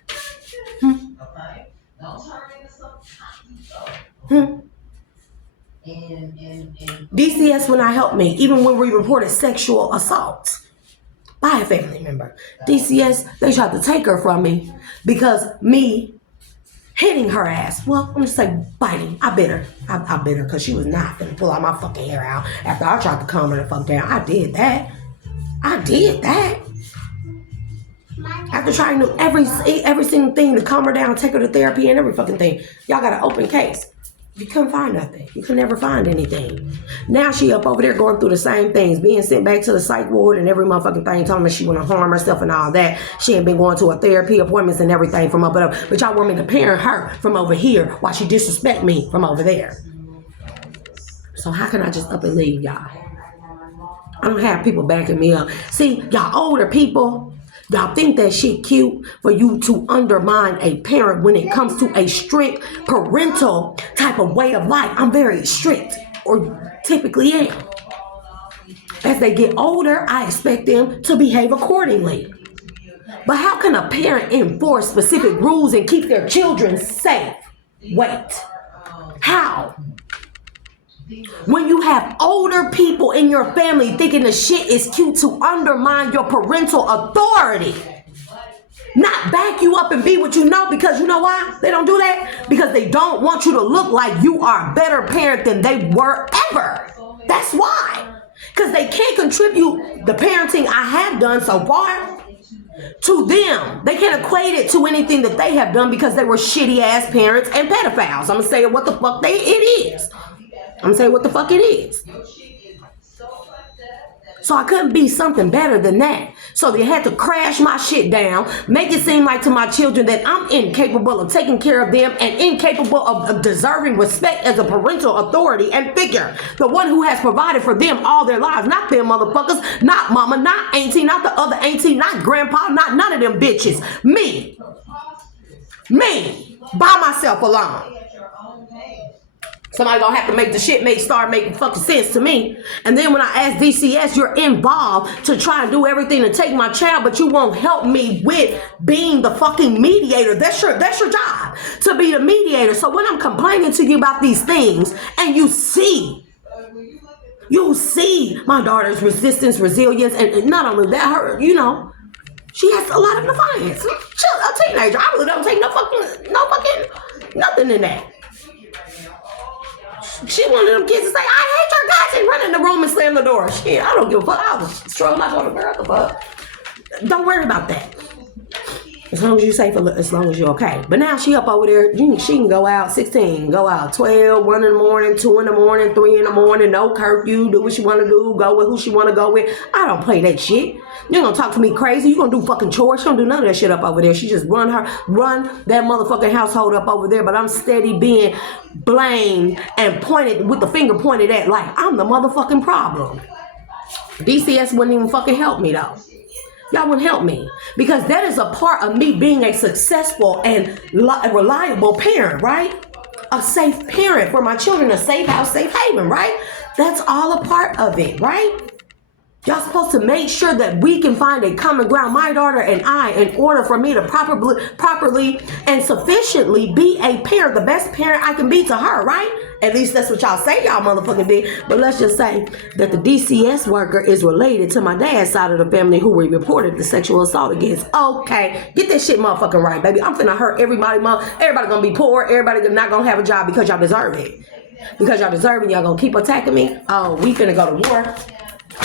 DCS will not help me, even when we reported sexual assault by a family member. DCS, they tried to take her from me because me hitting her ass. Well, I'm just say biting. I bit her. I bit her because she was not gonna pull all my fucking hair out after I tried to calm her the fuck down. I did that. After trying to do every single thing to calm her down, take her to therapy and every fucking thing. Y'all got an open case. You couldn't find nothing. You could never find anything. Now she up over there going through the same things, being sent back to the psych ward and every motherfucking thing, telling me she want to harm herself and all that. She ain't been going to a therapy appointments and everything from up there. But y'all want me to parent her from over here while she disrespect me from over there. So how can I just up and leave y'all? I don't have people backing me up. See, y'all older people, y'all think that shit cute for you to undermine a parent when it comes to a strict parental type of way of life. I'm very strict, or typically am. As they get older, I expect them to behave accordingly. But how can a parent enforce specific rules and keep their children safe? Wait, how? When you have older people in your family thinking the shit is cute to undermine your parental authority. Not back you up and be what you know, because you know why they don't do that? Because they don't want you to look like you are a better parent than they were ever. That's why. Because they can't contribute the parenting I have done so far to them. They can't equate it to anything that they have done because they were shitty ass parents and pedophiles. I'm gonna say what the fuck it is. I'm gonna say what the fuck it is. So I couldn't be something better than that. So they had to crash my shit down, make it seem like to my children that I'm incapable of taking care of them and incapable of deserving respect as a parental authority and figure. The one who has provided for them all their lives, not them motherfuckers, not mama, not auntie, not the other auntie, not grandpa, not none of them bitches. Me. Me. By myself alone. Somebody gonna have to make the shit start making fucking sense to me. And then when I ask DCS, you're involved to try and do everything to take my child, but you won't help me with being the fucking mediator. That's your job, to be the mediator. So when I'm complaining to you about these things, and you see my daughter's resistance, resilience, and not only that, her, you know, she has a lot of defiance. She's a teenager. I really don't take no fucking nothing in that. She one of them kids to say, I hate your guys, and run in the room and slam the door. Shit, I don't give a fuck. I was strolling my daughter, girl, the fuck. Don't worry about that. As long as you're safe, as long as you're okay. But now she up over there, she can go out 16, go out 12, 1 in the morning, 2 in the morning, 3 in the morning, no curfew, do what she want to do, go with who she want to go with. I don't play that shit. You're going to talk to me crazy. You're going to do fucking chores. She don't do none of that shit up over there. She just run that motherfucking household up over there. But I'm steady being blamed and pointed with the finger pointed at like I'm the motherfucking problem. DCS wouldn't even fucking help me though. Y'all wouldn't help me because that is a part of me being a successful and reliable parent, right? A safe parent for my children, a safe house, safe haven, right? That's all a part of it, right? Y'all supposed to make sure that we can find a common ground, my daughter and I, in order for me to properly and sufficiently be a parent, the best parent I can be to her, right? At least that's what y'all say y'all motherfucking did. But let's just say that the DCS worker is related to my dad's side of the family who we reported the sexual assault against. Okay, get that shit motherfucking right, baby. I'm finna hurt everybody. Everybody gonna be poor. Everybody not gonna have a job because y'all deserve it. Because y'all deserve it, y'all gonna keep attacking me. Oh, we finna go to war.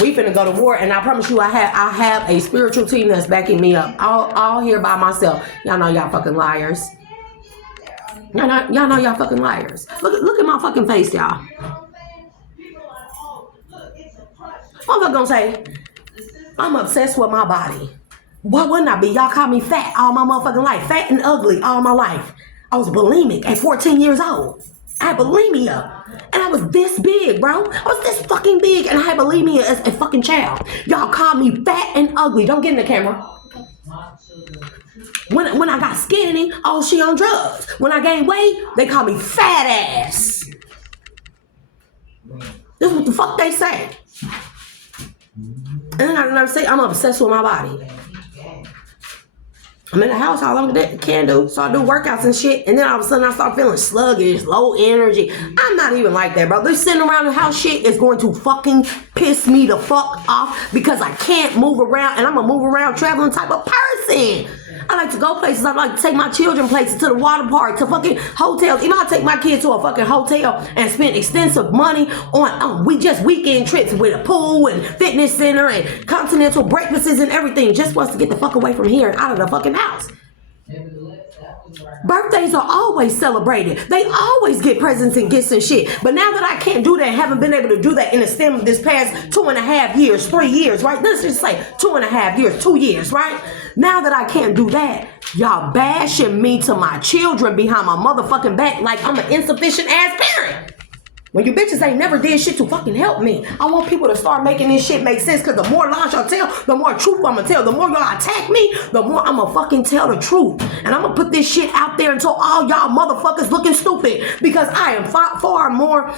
We finna go to war, and I promise you, I have a spiritual team that's backing me up. All here by myself. Y'all know y'all fucking liars. Y'all know y'all fucking liars. Look at my fucking face, y'all. I'm gonna say, I'm obsessed with my body. What wouldn't I be? Y'all call me fat all my motherfucking life. Fat and ugly all my life. I was bulimic at 14 years old. I had bulimia. And I was this big, bro. I was this fucking big, and I had bulimia as a fucking child. Y'all called me fat and ugly. Don't get in the camera. When I got skinny, oh, she on drugs. When I gained weight, they call me fat ass. This is what the fuck they say. And then I never say I'm obsessed with my body. I'm in the house, all I can do. So I do workouts and shit. And then all of a sudden I start feeling sluggish, low energy. I'm not even like that, bro. This sitting around the house shit is going to fucking piss me the fuck off because I can't move around, and I'm a move around traveling type of person. I like to go places. I like to take my children places, to the water park, to fucking hotels. Even I take my kids to a fucking hotel and spend extensive money on weekend trips with a pool and fitness center and continental breakfasts and everything, just for us to get the fuck away from here and out of the fucking house. Birthdays are always celebrated. They always get presents and gifts and shit. But now that I can't do that, haven't been able to do that in the stem of this past 2.5 years, 3 years, right? Let's just say 2.5 years, 2 years, right? Now that I can't do that, y'all bashing me to my children behind my motherfucking back like I'm an insufficient ass parent. When you bitches ain't never did shit to fucking help me. I want people to start making this shit make sense, because the more lies y'all tell, the more truth I'm gonna tell. The more y'all attack me, the more I'm gonna fucking tell the truth. And I'm gonna put this shit out there until all y'all motherfuckers looking stupid, because I am far more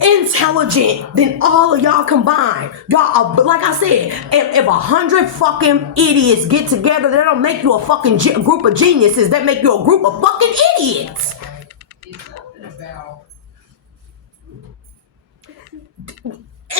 intelligent than all of y'all combined. Y'all are, like I said, if 100 fucking idiots get together, they don't make you a fucking group of geniuses. That make you a group of fucking idiots.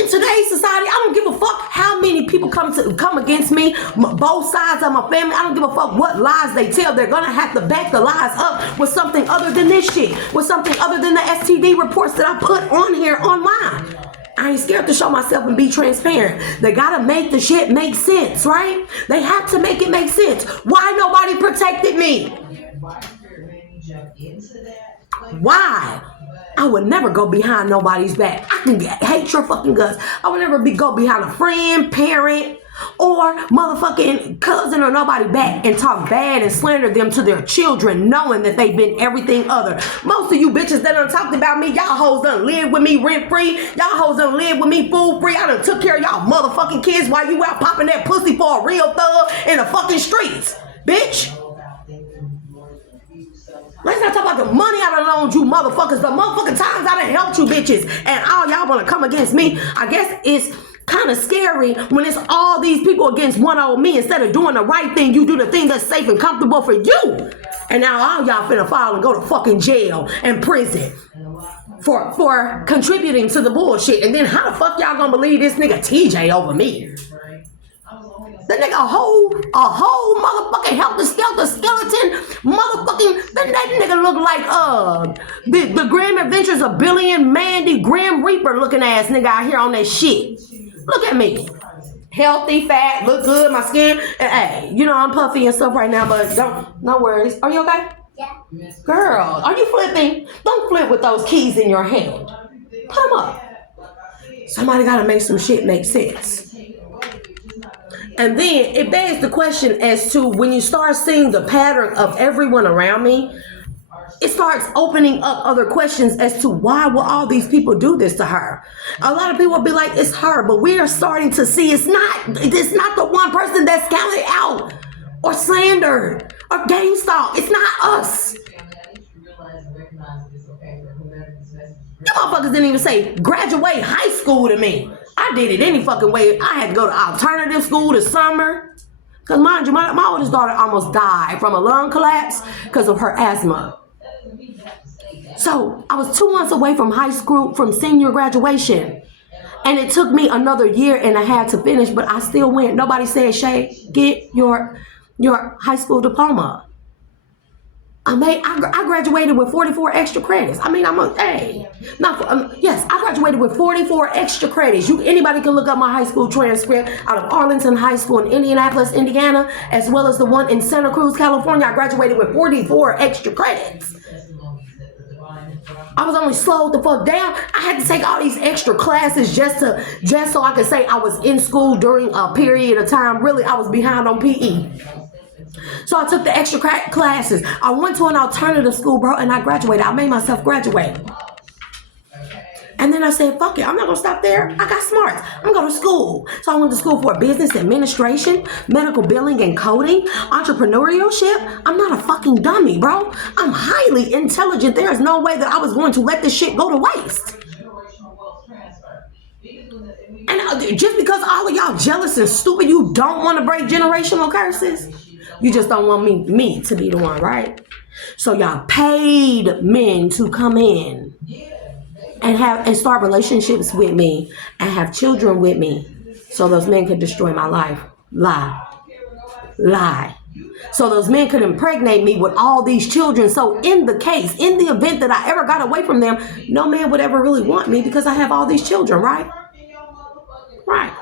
today's society, I don't give a fuck how many people come against me, both sides of my family. I don't give a fuck what lies they tell. They're gonna have to back the lies up with something other than this shit, with something other than the STD reports that I put on here online. I ain't scared to show myself and be transparent. They gotta make the shit make sense, right? They have to make it make sense. Why nobody protected me? Why? I would never go behind nobody's back. I can hate your fucking guts. I would never go behind a friend, parent, or motherfucking cousin or nobody back and talk bad and slander them to their children, knowing that they've been everything other. Most of you bitches that done talked about me, y'all hoes done live with me rent free. Y'all hoes done live with me food free. I done took care of y'all motherfucking kids while you out popping that pussy for a real thug in the fucking streets. Bitch. Let's not talk about the money I done loaned you motherfuckers, the motherfucking times I done helped you bitches, and all y'all wanna come against me. I guess it's kind of scary when it's all these people against one old me. Instead of doing the right thing, you do the thing that's safe and comfortable for you. And now all y'all finna fall and go to fucking jail and prison for contributing to the bullshit. And then how the fuck y'all gonna believe this nigga TJ over me? That nigga a whole motherfucking helter-skelter skeleton motherfucking, that nigga look like the Grim Adventures of Billy and Mandy, Grim Reaper looking ass nigga out here on that shit. Look at me. Healthy, fat, look good, my skin. And, hey, you know I'm puffy and stuff right now, but no worries. Are you okay? Yeah. Girl, are you flipping? Don't flip with those keys in your hand. Put them up. Somebody gotta make some shit make sense. And then it begs the question as to when you start seeing the pattern of everyone around me, it starts opening up other questions as to why will all these people do this to her. A lot of people will be like, it's her, but we are starting to see it's not the one person that's counted out or slandered or game stalked. It's not us. You motherfuckers didn't even say graduate high school to me. I did it any fucking way. I had to go to alternative school this summer. Because mind you, my oldest daughter almost died from a lung collapse because of her asthma. So I was 2 months away from high school, from senior graduation. And it took me another year and a half to finish, but I still went. Nobody said, Shay, get your high school diploma. I graduated with 44 extra credits. I mean, yes, I graduated with 44 extra credits. Anybody can look up my high school transcript out of Arlington High School in Indianapolis, Indiana, as well as the one in Santa Cruz, California. I graduated with 44 extra credits. I was only slowed the fuck down. I had to take all these extra classes just so I could say I was in school during a period of time. Really, I was behind on PE. So I took the extra classes. I went to an alternative school, bro, and I graduated. I made myself graduate. And then I said, fuck it, I'm not going to stop there. I got smarts. I'm going to school. So I went to school for business administration, medical billing and coding, entrepreneurship. I'm not a fucking dummy, bro. I'm highly intelligent. There is no way that I was going to let this shit go to waste. And just because all of y'all jealous and stupid, you don't want to break generational curses. You just don't want me to be the one, right? So y'all paid men to come in and start relationships with me and have children with me so those men could destroy my life. Lie. So those men could impregnate me with all these children. So in the event that I ever got away from them, no man would ever really want me because I have all these children, right? Right.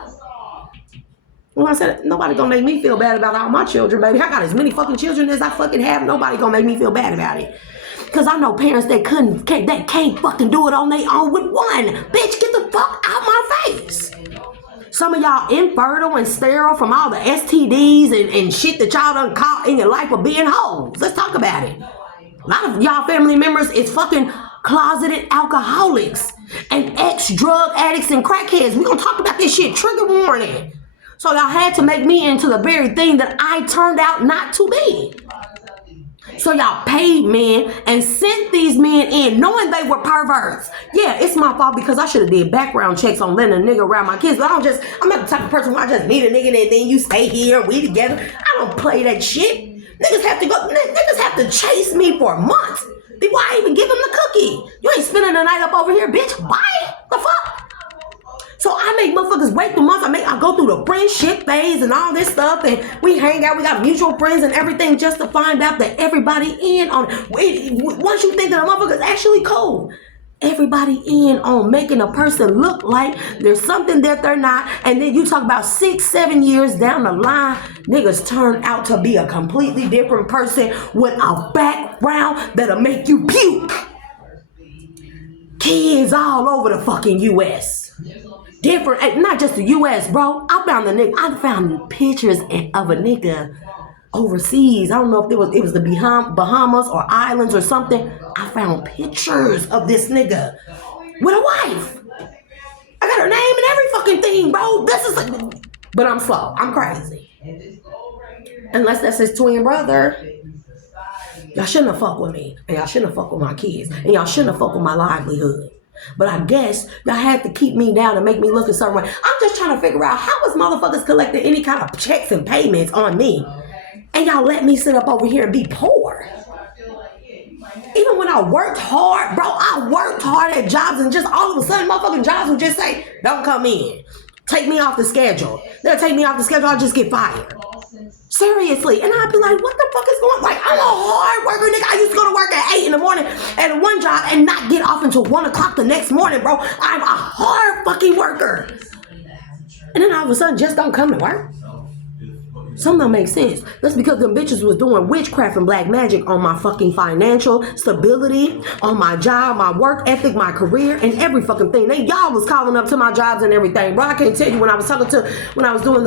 Well, I said, nobody gonna make me feel bad about all my children, baby. I got as many fucking children as I fucking have. Nobody gonna make me feel bad about it. Because I know parents that can't fucking do it on their own with one. Bitch, get the fuck out my face. Some of y'all infertile and sterile from all the STDs and shit that y'all done caught in your life of being hoes. Let's talk about it. A lot of y'all family members is fucking closeted alcoholics and ex-drug addicts and crackheads. We gonna talk about this shit. Trigger warning. So y'all had to make me into the very thing that I turned out not to be. So y'all paid men and sent these men in knowing they were perverts. Yeah, it's my fault because I should have did background checks on letting a nigga around my kids. But I'm not the type of person where I just meet a nigga and then you stay here and we together. I don't play that shit. Niggas have to chase me for months before I even give them the cookie. You ain't spending the night up over here, bitch. Bye. The fuck? So I make motherfuckers wait for months. I go through the friendship phase and all this stuff, and we hang out. We got mutual friends and everything just to find out that everybody in on. Once you think that a motherfucker's actually cool, everybody in on making a person look like there's something that they're not, and then you talk about 6-7 years down the line, niggas turn out to be a completely different person with a background that'll make you puke. Kids all over the fucking U.S. Different, not just the U.S., bro. I found pictures of a nigga overseas. I don't know if it was the Bahamas or islands or something. I found pictures of this nigga with a wife. I got her name and every fucking thing, bro. But I'm slow. I'm crazy. Unless that's his twin brother. Y'all shouldn't have fucked with me. And y'all shouldn't have fucked with my kids. And y'all shouldn't have fucked with my livelihood. But I guess y'all had to keep me down and make me look a certain way. I'm just trying to figure out how was motherfuckers collecting any kind of checks and payments on me. And y'all let me sit up over here and be poor. Even when I worked hard, bro, I worked hard at jobs and just all of a sudden motherfucking jobs would just say, don't come in. Take me off the schedule. They'll take me off the schedule, I'll just get fired. Seriously. And I'd be like, what the fuck is going on? Like, I'm a hard worker, nigga. I used to go to work at 8 in the morning at one job and not get off until 1 o'clock the next morning, bro. I'm a hard fucking worker. And then all of a sudden, just don't come to work. Some don't make sense. That's because them bitches was doing witchcraft and black magic on my fucking financial stability, on my job, my work ethic, my career, and every fucking thing. Y'all was calling up to my jobs and everything, bro. I can't tell you when I was doing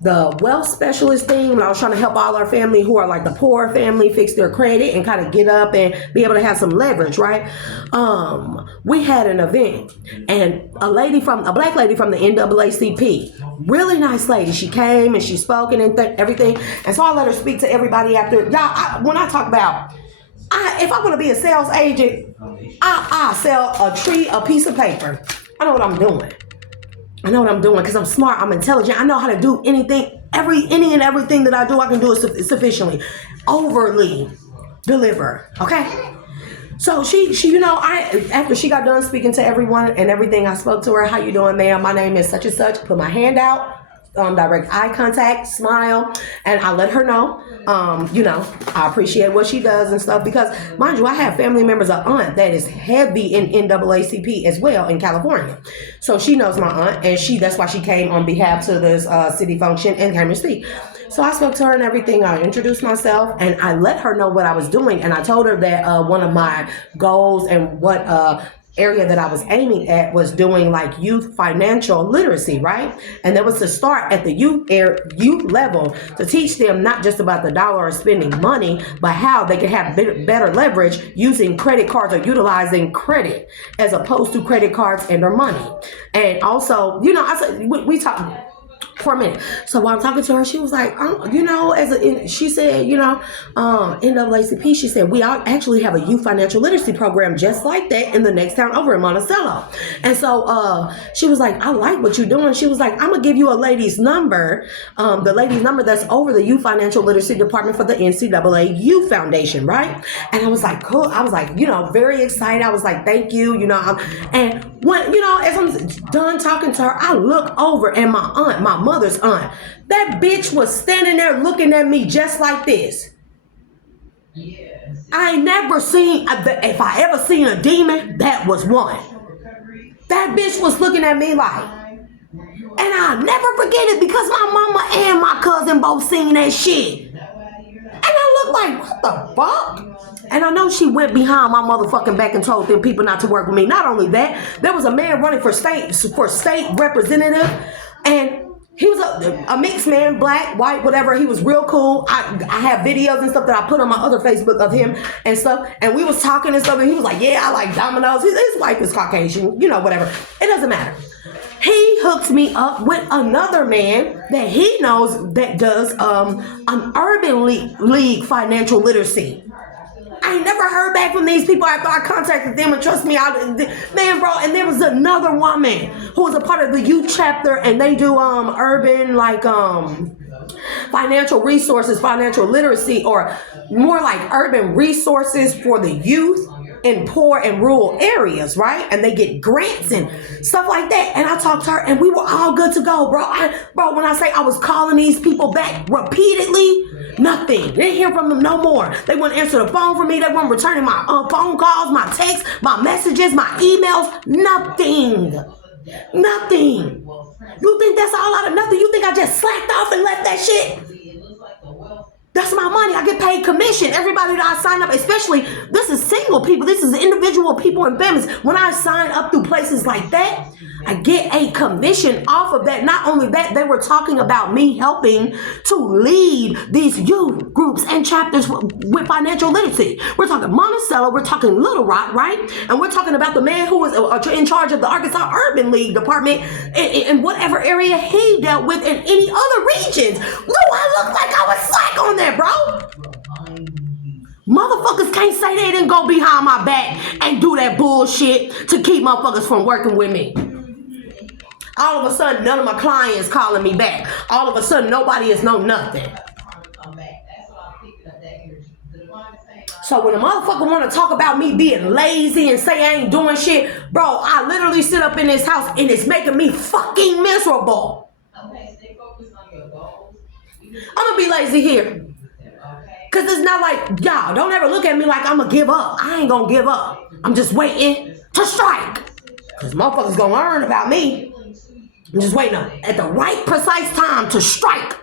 the wealth specialist thing, when I was trying to help all our family who are like the poor family fix their credit and kind of get up and be able to have some leverage, right? We had an event and a black lady from the NAACP, really nice lady. She came and she spoke and everything. And so I let her speak to everybody after. Y'all, when I talk about, if I want to be a sales agent, I sell a piece of paper. I know what I'm doing. I know what I'm doing because I'm smart, I'm intelligent. I know how to do anything, any and everything that I do, I can do it sufficiently. Overly deliver, okay? So she, after she got done speaking to everyone and everything, I spoke to her, how you doing, ma'am? My name is such and such. Put my hand out, direct eye contact, smile, and I let her know, I appreciate what she does and stuff because, mind you, I have family members, an aunt that is heavy in NAACP as well in California. So she knows my aunt, and that's why she came on behalf to this city function and came to speak. So I spoke to her and everything. I introduced myself and I let her know what I was doing. And I told her that one of my goals and what area that I was aiming at was doing like youth financial literacy, right? And that was to start at the youth level to teach them not just about the dollar or spending money, but how they can have better leverage using credit cards or utilizing credit as opposed to credit cards and their money. And also, I said, we talked for a minute. So while I'm talking to her, she was like, she said, NAACP, she said, we actually have a youth financial literacy program just like that in the next town over in Monticello. And so she was like, I like what you're doing. She was like, I'm going to give you a lady's number, the lady's number that's over the youth financial literacy department for the NCAA Youth Foundation, right? And I was like, cool. I was like, very excited. I was like, thank you, and when, as I'm done talking to her, I look over and my aunt, my mother's aunt, that bitch was standing there looking at me just like this. Yes. I ain't never seen, if I ever seen a demon, that was one. That bitch was looking at me like, and I'll never forget it because my mama and my cousin both seen that shit. And I look like, what the fuck? And I know she went behind my motherfucking back and told them people not to work with me. Not only that, there was a man running for state representative, and he was a mixed man, black, white, whatever. He was real cool. I have videos and stuff that I put on my other Facebook of him and stuff. And we was talking and stuff, and he was like, yeah, I like dominoes. His wife is Caucasian, whatever. It doesn't matter. He hooks me up with another man that he knows that does an urban league financial literacy. I ain't never heard back from these people after I contacted them, and trust me, man, bro. And there was another woman who was a part of the youth chapter, and they do urban financial resources, financial literacy, or more like urban resources for the youth. in poor and rural areas, right? And they get grants and stuff like that. And I talked to her and we were all good to go, bro. Bro, when I say I was calling these people back repeatedly, nothing. Didn't hear from them no more. They wouldn't answer the phone for me. They weren't returning my phone calls, my texts, my messages, my emails. Nothing. Nothing. You think that's all out of nothing? You think I just slacked off and left that shit? That's my money. I get paid commission. Everybody that I sign up, especially, this is single people. This is individual people and families. When I sign up through places like that, I get a commission off of that. Not only that, they were talking about me helping to lead these youth groups and chapters with financial literacy. We're talking Monticello. We're talking Little Rock, right? And we're talking about the man who was in charge of the Arkansas Urban League department in whatever area he dealt with in any other regions. No, I look like I was slack on that, bro. Motherfuckers can't say they didn't go behind my back and do that bullshit to keep motherfuckers from working with me. All of a sudden, none of my clients calling me back. All of a sudden, nobody is know nothing. So when a motherfucker want to talk about me being lazy and say I ain't doing shit, bro, I literally sit up in this house and it's making me fucking miserable. Okay, stay focused on your goals. I'm gonna be lazy here. Cause it's not like, y'all, don't ever look at me like I'm gonna give up. I ain't gonna give up. I'm just waiting to strike. Cause motherfuckers gonna learn about me. I'm just waiting at the right precise time to strike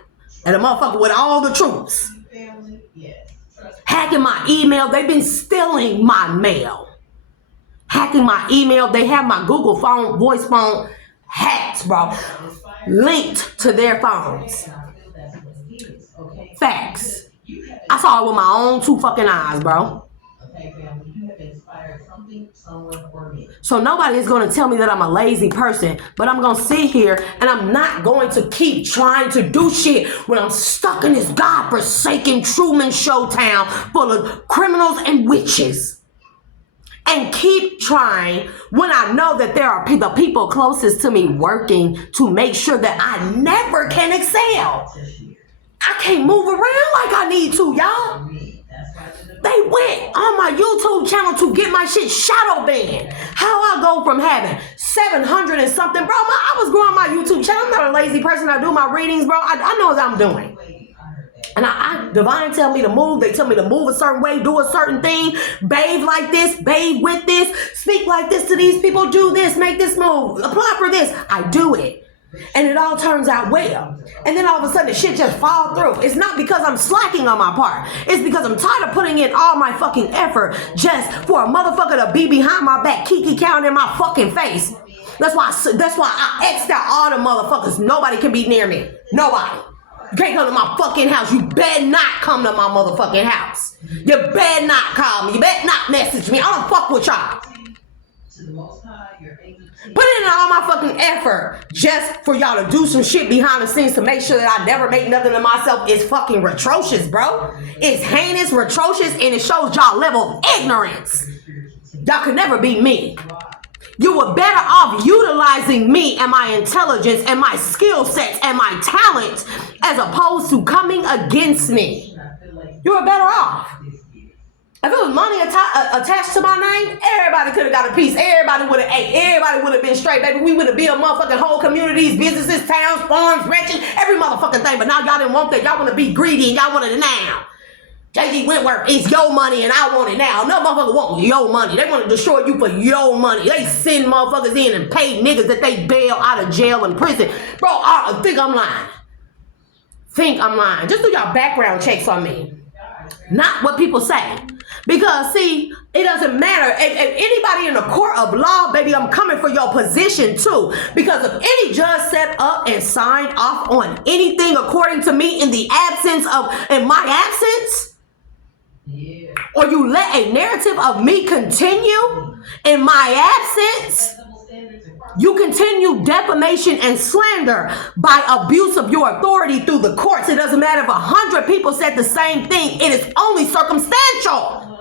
at a motherfucker with all the troops. Hacking my email. They've been stealing my mail. Hacking my email. They have my Google phone, voice phone hacked, bro. Linked to their phones. Facts. I saw it with my own two fucking eyes, bro. Okay, family, you have inspired something, someone, or me. So nobody is going to tell me that I'm a lazy person, but I'm going to sit here and I'm not going to keep trying to do shit when I'm stuck in this godforsaken Truman Show town full of criminals and witches. And keep trying when I know that there are the people closest to me working to make sure that I never can excel. I can't move around like I need to, y'all. They went on my YouTube channel to get my shit shadow banned. How I go from having 700 and something, bro? I was growing my YouTube channel. I'm not a lazy person. I do my readings, bro. I know what I'm doing. And Divine tell me to move. They tell me to move a certain way, do a certain thing, bathe like this, bathe with this, speak like this to these people, do this, make this move, apply for this. I do it. And it all turns out well. And then all of a sudden the shit just fall through. It's not because I'm slacking on my part. It's because I'm tired of putting in all my fucking effort just for a motherfucker to be behind my back, kiki counting in my fucking face. That's why I X'd out all the motherfuckers. Nobody can be near me. Nobody. You can't come to my fucking house. You better not come to my motherfucking house. You better not call me. You better not message me. I don't fuck with y'all. Put in all my fucking effort just for y'all to do some shit behind the scenes to make sure that I never make nothing of myself is fucking atrocious, bro. It's heinous, atrocious, and it shows y'all level of ignorance. Y'all could never be me. You were better off utilizing me and my intelligence and my skill sets and my talents as opposed to coming against me. You were better off. If it was money attached to my name, everybody could have got a piece. Everybody would have ate. Everybody would have been straight, baby. We would have built motherfucking whole communities, businesses, towns, farms, ranches, every motherfucking thing. But now y'all didn't want that. Y'all want to be greedy and y'all want it now. J.G. Wentworth, it's your money and I want it now. No motherfucker want your money. They want to destroy you for your money. They send motherfuckers in and pay niggas that they bail out of jail and prison. Bro, I think I'm lying. Think I'm lying. Just do y'all background checks on me. Not what people say. Because, see, it doesn't matter. If anybody in the court of law, baby, I'm coming for your position, too. Because if any judge set up and signed off on anything according to me in my absence, or you let a narrative of me continue in my absence, you continue defamation and slander by abuse of your authority through the courts. It doesn't matter if 100 people said the same thing. It is only circumstantial.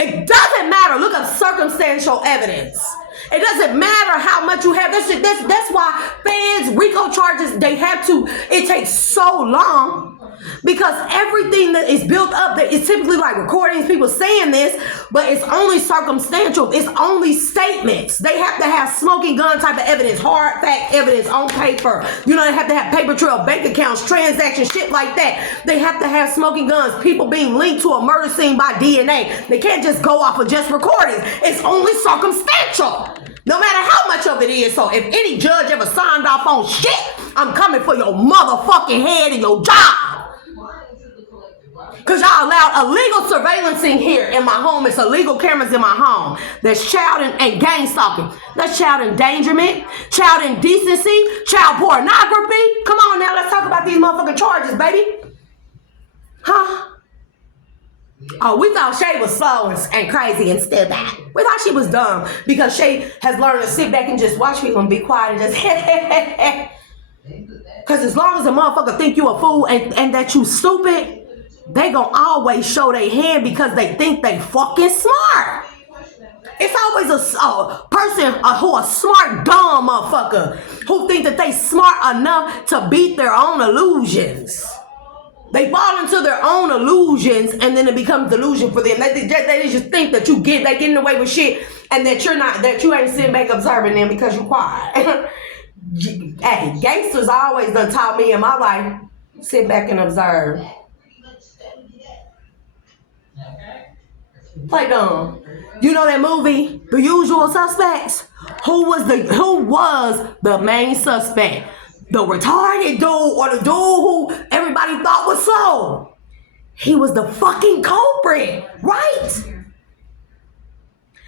It doesn't matter. Look up circumstantial evidence. It doesn't matter how much you have. That's why feds, RICO charges, it takes so long Because everything that is built up, that is typically like recordings, people saying this, but it's only circumstantial. It's only statements. They have to have smoking gun type of evidence, hard fact evidence on paper. You know, they have to have paper trail, bank accounts, transactions, shit like that. They have to have smoking guns, people being linked to a murder scene by DNA. They can't just go off of just recordings. It's only circumstantial. No matter how much of it is. So if any judge ever signed off on shit, I'm coming for your motherfucking head and your job. Because y'all allowed illegal surveillance in here in my home. It's illegal cameras in my home. There's child and gang stalking. That's child endangerment, child indecency, child pornography. Come on now, let's talk about these motherfucking charges, baby. Huh? Oh, we thought Shay was slow and crazy and still bad. We thought she was dumb because Shay has learned to sit back and just watch people and be quiet and just Because as long as a motherfucker think you a fool and that you stupid, they gonna always show their hand because they think they fucking smart. It's always a person who a smart, dumb motherfucker who think that they smart enough to beat their own illusions. They fall into their own illusions, and then it becomes delusion for them. They just think that they getting away with shit, and that you ain't sitting back observing them because you're quiet. Hey, gangsters always done taught me in my life, sit back and observe. Play dumb. You know that movie, The Usual Suspects? Who was the main suspect? The retarded dude or the dude who everybody thought was slow? He was the fucking culprit, right?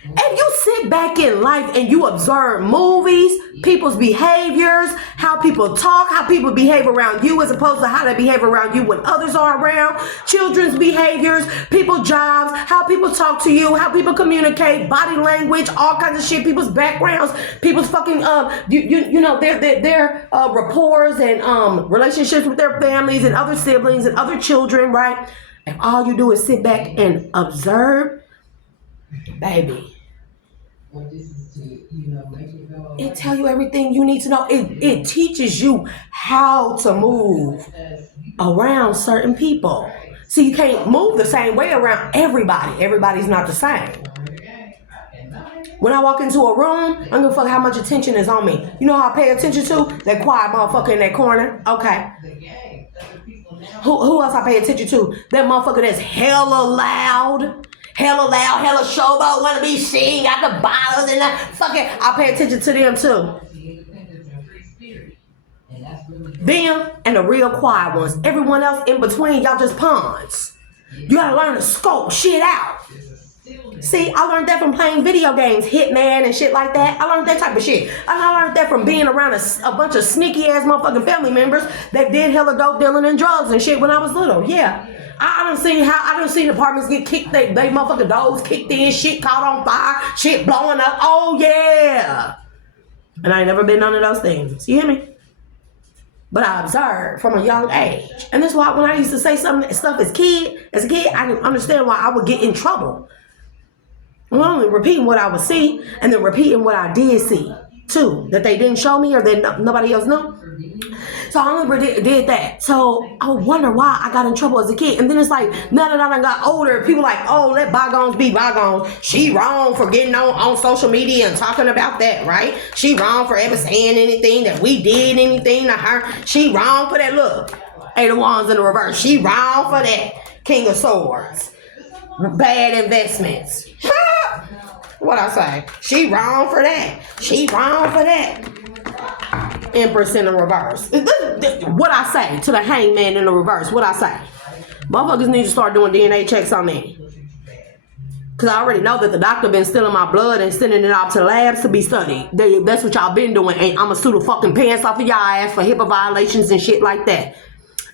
If you sit back in life and you observe movies, people's behaviors, how people talk, how people behave around you as opposed to how they behave around you when others are around, children's behaviors, people's jobs, how people talk to you, how people communicate, body language, all kinds of shit, people's backgrounds, people's fucking their rapports and relationships with their families and other siblings and other children, right? If all you do is sit back and observe, baby, it tell you everything you need to know. It teaches you how to move around certain people. See, you can't move the same way around everybody. Everybody's not the same. When I walk into a room, I don't give a fuck how much attention is on me. You know how I pay attention to? That quiet motherfucker in that corner. Okay. Who else I pay attention to? That motherfucker that's hella loud, hella showboat, wanna be seen, got the bottles and that fucking. I pay attention to them too. Them and the real quiet ones. Everyone else in between, y'all just pawns. You gotta learn to scope shit out. See, I learned that from playing video games, Hitman and shit like that. I learned that type of shit. I learned that from being around a bunch of sneaky ass motherfucking family members that did hella dope dealing and drugs and shit when I was little. Yeah. I done seen apartments get kicked, they motherfucking doors kicked in, shit caught on fire, shit blowing up. Oh yeah. And I ain't never been none of those things. You hear me? But I observed from a young age. And that's why when I used to say stuff as a kid, I didn't understand why I would get in trouble. I'm only repeating what I would see and then repeating what I did see too, that they didn't show me or that nobody else knew. So I remember did that. So I wonder why I got in trouble as a kid. And then it's like, now that I done got older, people like, oh, let bygones be bygones. She wrong for getting on social media and talking about that, right? She wrong for ever saying anything that we did anything to her. She wrong for that. Look, 8 of Wands in the reverse. She wrong for that. King of Swords. Bad investments. What I say? She wrong for that. She wrong for that. Empress in the reverse. What I say to the hangman in the reverse? What I say? Motherfuckers need to start doing DNA checks on me. Because I already know that the doctor been stealing my blood and sending it out to labs to be studied. That's what y'all been doing. And I'ma sue the fucking pants off of y'all ass for HIPAA violations and shit like that.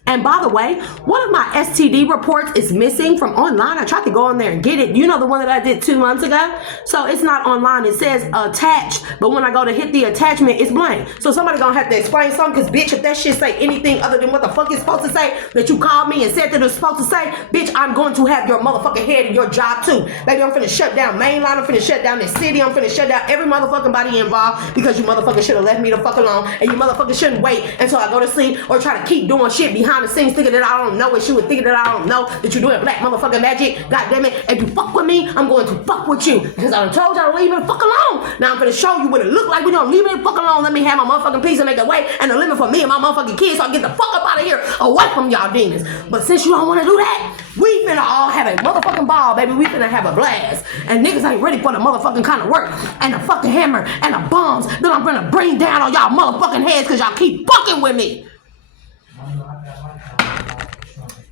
And by the way, one of my STD reports is missing from online. I tried to go on there and get it. You know the one that I did 2 months ago? So it's not online. It says attached. But when I go to hit the attachment, it's blank. So somebody gonna have to explain something. Because, bitch, if that shit say anything other than what the fuck it's supposed to say, that you called me and said that it's supposed to say, bitch, I'm going to have your motherfucking head in your job too. Baby, I'm finna shut down Mainline. I'm finna shut down this city. I'm finna shut down every motherfucking body involved because you motherfuckers should have left me the fuck alone. And you motherfuckers shouldn't wait until I go to sleep or try to keep doing shit behind behind the scenes thinking that I don't know it. She would think that I don't know that you're doing black motherfucking magic. God damn it. If you fuck with me, I'm going to fuck with you. Because I done told y'all to leave me the fuck alone. Now I'm gonna show you what it look like when you don't leave me the fuck alone. Let me have my motherfucking piece and make a way and a living for me and my motherfucking kids so I can get the fuck up out of here away from y'all demons. But since you don't want to do that, we finna all have a motherfucking ball, baby. We finna have a blast. And niggas ain't ready for the motherfucking kind of work and the fucking hammer and the bombs that I'm gonna bring down on y'all motherfucking heads because y'all keep fucking with me.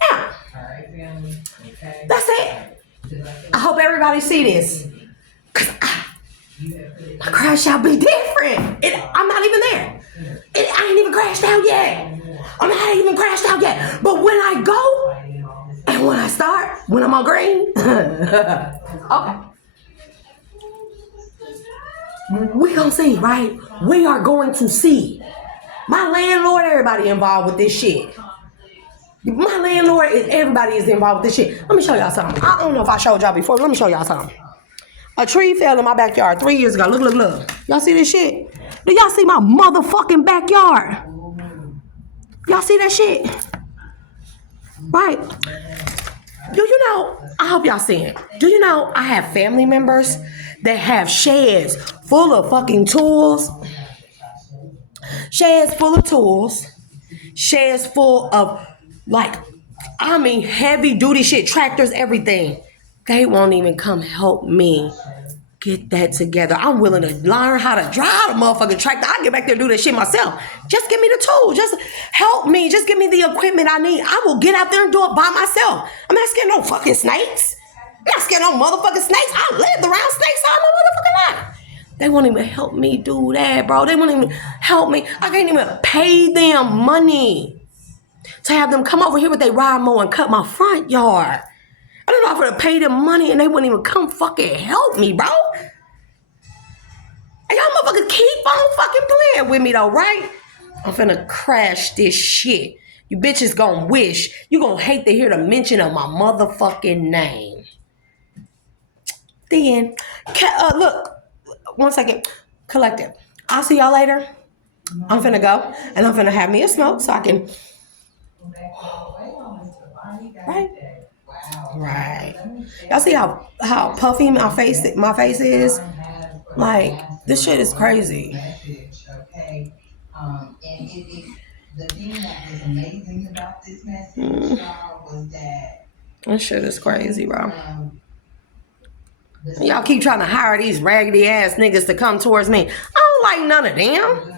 Yeah. That's it. I hope everybody see this. Cause my crash out be different. I'm not even there. I ain't even crashed out yet. I'm not even crashed out yet. But when I go and when I start, when I'm on green, okay. We gonna see, right? We are going to see. My landlord, everybody involved with this shit. My landlord is everybody is involved with this shit. Let me show y'all something. I don't know if I showed y'all before. Let me show y'all something. A tree fell in my backyard 3 years ago. Look, look, look. Y'all see this shit? Do y'all see my motherfucking backyard? Y'all see that shit? Right. Do you know, I hope y'all see it. Do you know I have family members that have sheds full of fucking tools? Sheds full of tools. Sheds full of, like, I mean, heavy duty shit, tractors, everything. They won't even come help me get that together. I'm willing to learn how to drive a motherfucking tractor. I get back there and do that shit myself. Just give me the tools. Just help me. Just give me the equipment I need. I will get out there and do it by myself. I'm not scared of no fucking snakes. I'm not scared of no motherfucking snakes. I lived around snakes all my motherfucking life. They won't even help me do that, bro. They won't even help me. I can't even pay them money to have them come over here with their ride mower and cut my front yard. I don't know if I pay them money and they wouldn't even come fucking help me, bro. And y'all motherfuckers keep on fucking playing with me though, right? I'm finna crash this shit. You bitches gonna wish. You gonna hate to hear the mention of my motherfucking name. The end. Look, 1 second. Collective. I'll see y'all later. I'm finna go and I'm finna have me a smoke so I can. Right? Right. Y'all see how puffy my face is? Like, this shit is crazy. And the thing that was amazing about this message, was that this shit is crazy, bro. Y'all keep trying to hire these raggedy ass niggas to come towards me. I don't like none of them.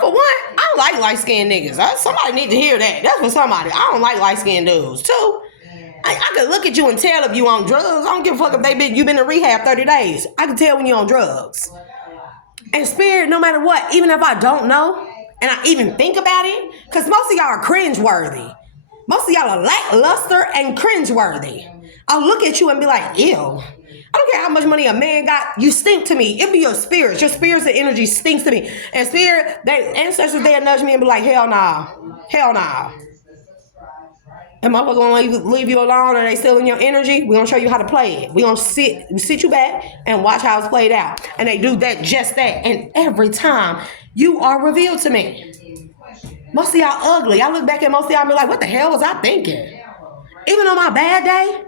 For one, I don't like light-skinned niggas. Somebody need to hear that. That's for somebody. I don't like light-skinned dudes, too. I could look at you and tell if you on drugs. I don't give a fuck if you been in rehab 30 days. I can tell when you on drugs. And Spirit, no matter what, even if I don't know, and I even think about it, because most of y'all are cringeworthy. Most of y'all are lackluster and cringeworthy. I'll look at you and be like, ew. I don't care how much money a man got, you stink to me. It be your spirits. Your spirits and energy stinks to me. And Spirit, their ancestors, they'll nudge me and be like, hell nah. Hell nah. Am I gonna leave you alone? Are they still in your energy? We're gonna show you how to play it. We're gonna sit you back and watch how it's played out. And they do just that. And every time you are revealed to me. Most of y'all ugly. I look back at most of y'all and be like, what the hell was I thinking? Even on my bad day,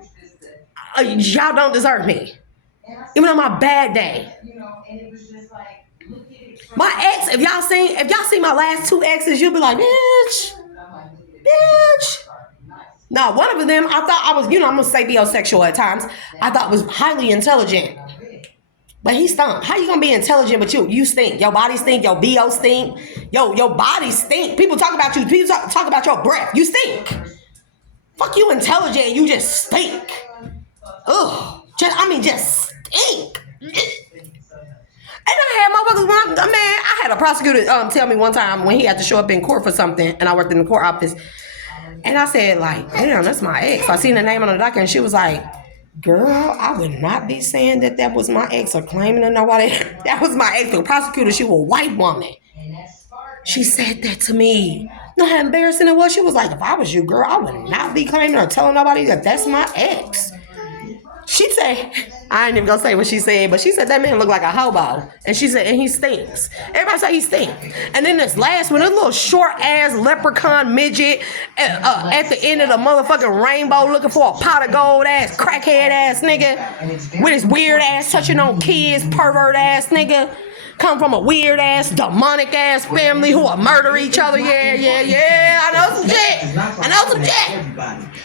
y'all don't deserve me. Even on my bad day. My ex, if y'all seen my last 2 exes, you'll be like, bitch. No, one of them, I thought I was, I'm going to say biosexual at times. I thought was highly intelligent. But he stunk. How you going to be intelligent but you stink? Your body stink. Your BO stink. Your body stink. People talk about you. People talk about your breath. You stink. Fuck you intelligent. You just stink. Ugh. Just stink. And I had I had a prosecutor tell me one time when he had to show up in court for something, and I worked in the court office. And I said, like, damn, that's my ex. I seen the name on the document, and she was like, girl, I would not be saying that was my ex or claiming to nobody. That was my ex. The prosecutor, she was a white woman. She said that to me. You know how embarrassing it was? She was like, if I was you, girl, I would not be claiming or telling nobody that that's my ex. She said, I ain't even gonna say what she said, but she said that man looked like a hobo. And she said, and he stinks. Everybody say he stinks. And then this last one, this little short ass leprechaun midget at the end of the motherfucking rainbow looking for a pot of gold ass, crackhead ass nigga with his weird ass touching on kids, pervert ass nigga. Come from a weird ass, demonic ass family who will murder each other. Yeah. I know some shit.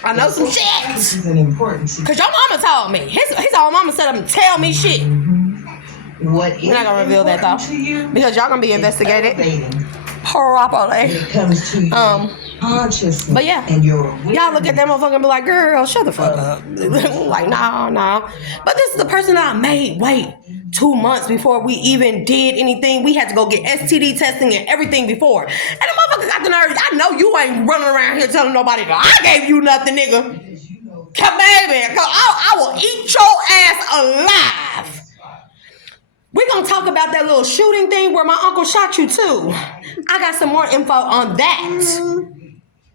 I know some shit. Cause your mama told me. His old mama said him tell me shit. What We're not gonna reveal that though, because y'all gonna be investigated properly. It comes to your consciousness. But yeah, and your y'all look at that motherfucker and be like, "Girl, shut the fuck up." Like, no. But this is the person that I made wait 2 months before we even did anything. We had to go get STD testing and everything before. And the motherfucker got the nerve. I know you ain't running around here telling nobody that I gave you nothing, nigga. Come baby, I will eat your ass alive. We're going to talk about that little shooting thing where my uncle shot you too. I got some more info on that.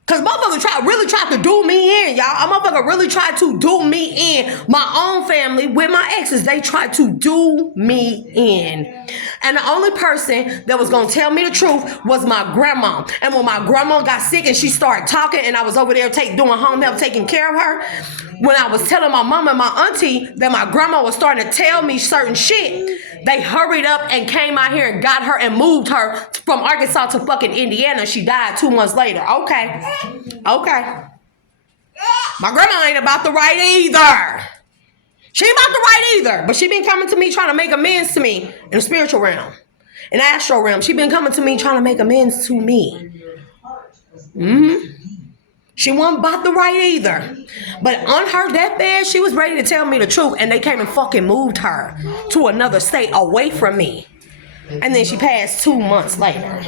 Because motherfucker really tried to do me in, y'all. A motherfucker really tried to do me in. My own family with my exes, they tried to do me in. And the only person that was going to tell me the truth was my grandma. And when my grandma got sick and she started talking and I was over there doing home health, taking care of her, when I was telling my mama and my auntie that my grandma was starting to tell me certain shit, they hurried up and came out here and got her and moved her from Arkansas to fucking Indiana. She died 2 months later. Okay. My grandma ain't about the right either. She ain't about the right either. But she been coming to me trying to make amends to me in the spiritual realm. In the astral realm. She been coming to me trying to make amends to me. She wasn't about the right either. But on her deathbed, she was ready to tell me the truth. And they came and fucking moved her to another state away from me. And then she passed 2 months later.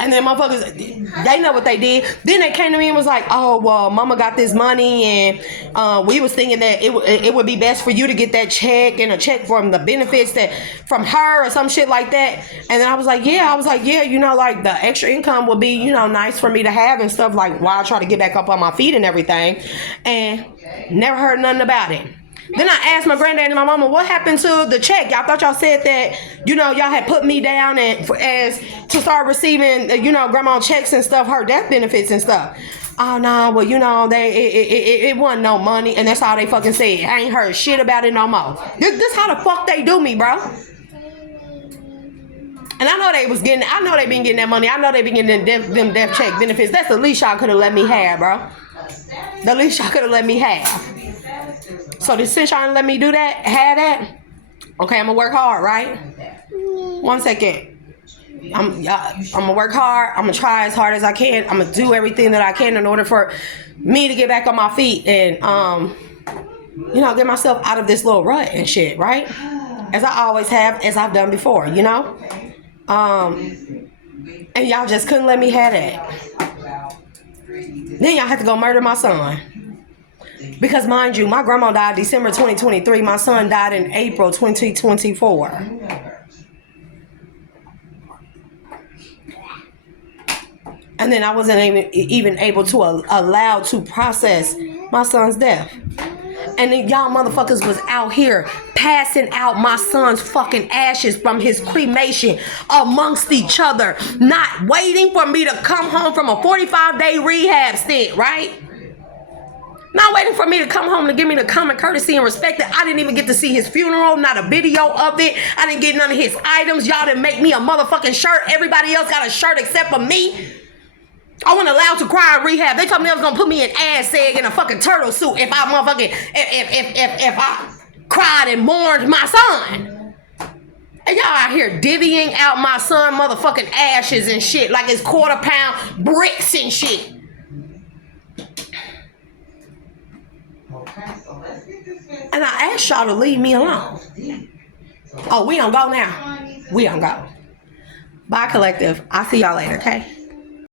And then motherfuckers, they know what they did. Then they came to me and was like, oh, well, mama got this money. And we was thinking that it would be best for you to get that check and a check from the benefits that from her or some shit like that. And then I was like, yeah, you know, like the extra income would be, you know, nice for me to have and stuff, like while I try to get back up on my feet and everything. And never heard nothing about it. Then I asked my granddad and my mama, what happened to the check? Y'all thought y'all said that, you know, y'all had put me down as to start receiving, you know, grandma checks and stuff, her death benefits and stuff. Oh, no, well, you know, it wasn't no money. And that's all they fucking said. I ain't heard shit about it no more. This how the fuck they do me, bro. And I know they been getting that money. I know they been getting them death check benefits. That's the least y'all could have let me have, bro. The least y'all could have let me have. So since y'all didn't let me do that, have that, okay, I'm gonna work hard, right? 1 second. I'm gonna work hard. I'm gonna try as hard as I can. I'm gonna do everything that I can in order for me to get back on my feet and, you know, get myself out of this little rut and shit, right? As I always have, as I've done before, you know? And y'all just couldn't let me have that. Then y'all had to go murder my son. Because mind you, my grandma died December 2023. My son died in April 2024. And then I wasn't even able to allow to process my son's death. And then y'all motherfuckers was out here passing out my son's fucking ashes from his cremation amongst each other, not waiting for me to come home from a 45-day rehab stint, right? Not waiting for me to come home to give me the common courtesy and respect that I didn't even get to see his funeral, not a video of it. I didn't get none of his items. Y'all didn't make me a motherfucking shirt. Everybody else got a shirt except for me. I wasn't allowed to cry in rehab. They told me they was gonna put me in ass sag in a fucking turtle suit if I motherfucking if I cried and mourned my son. And y'all out here divvying out my son motherfucking ashes and shit like it's quarter-pound bricks and shit. And I asked y'all to leave me alone. Oh, we don't go now. We don't go. Bye, collective. I'll see y'all later, okay?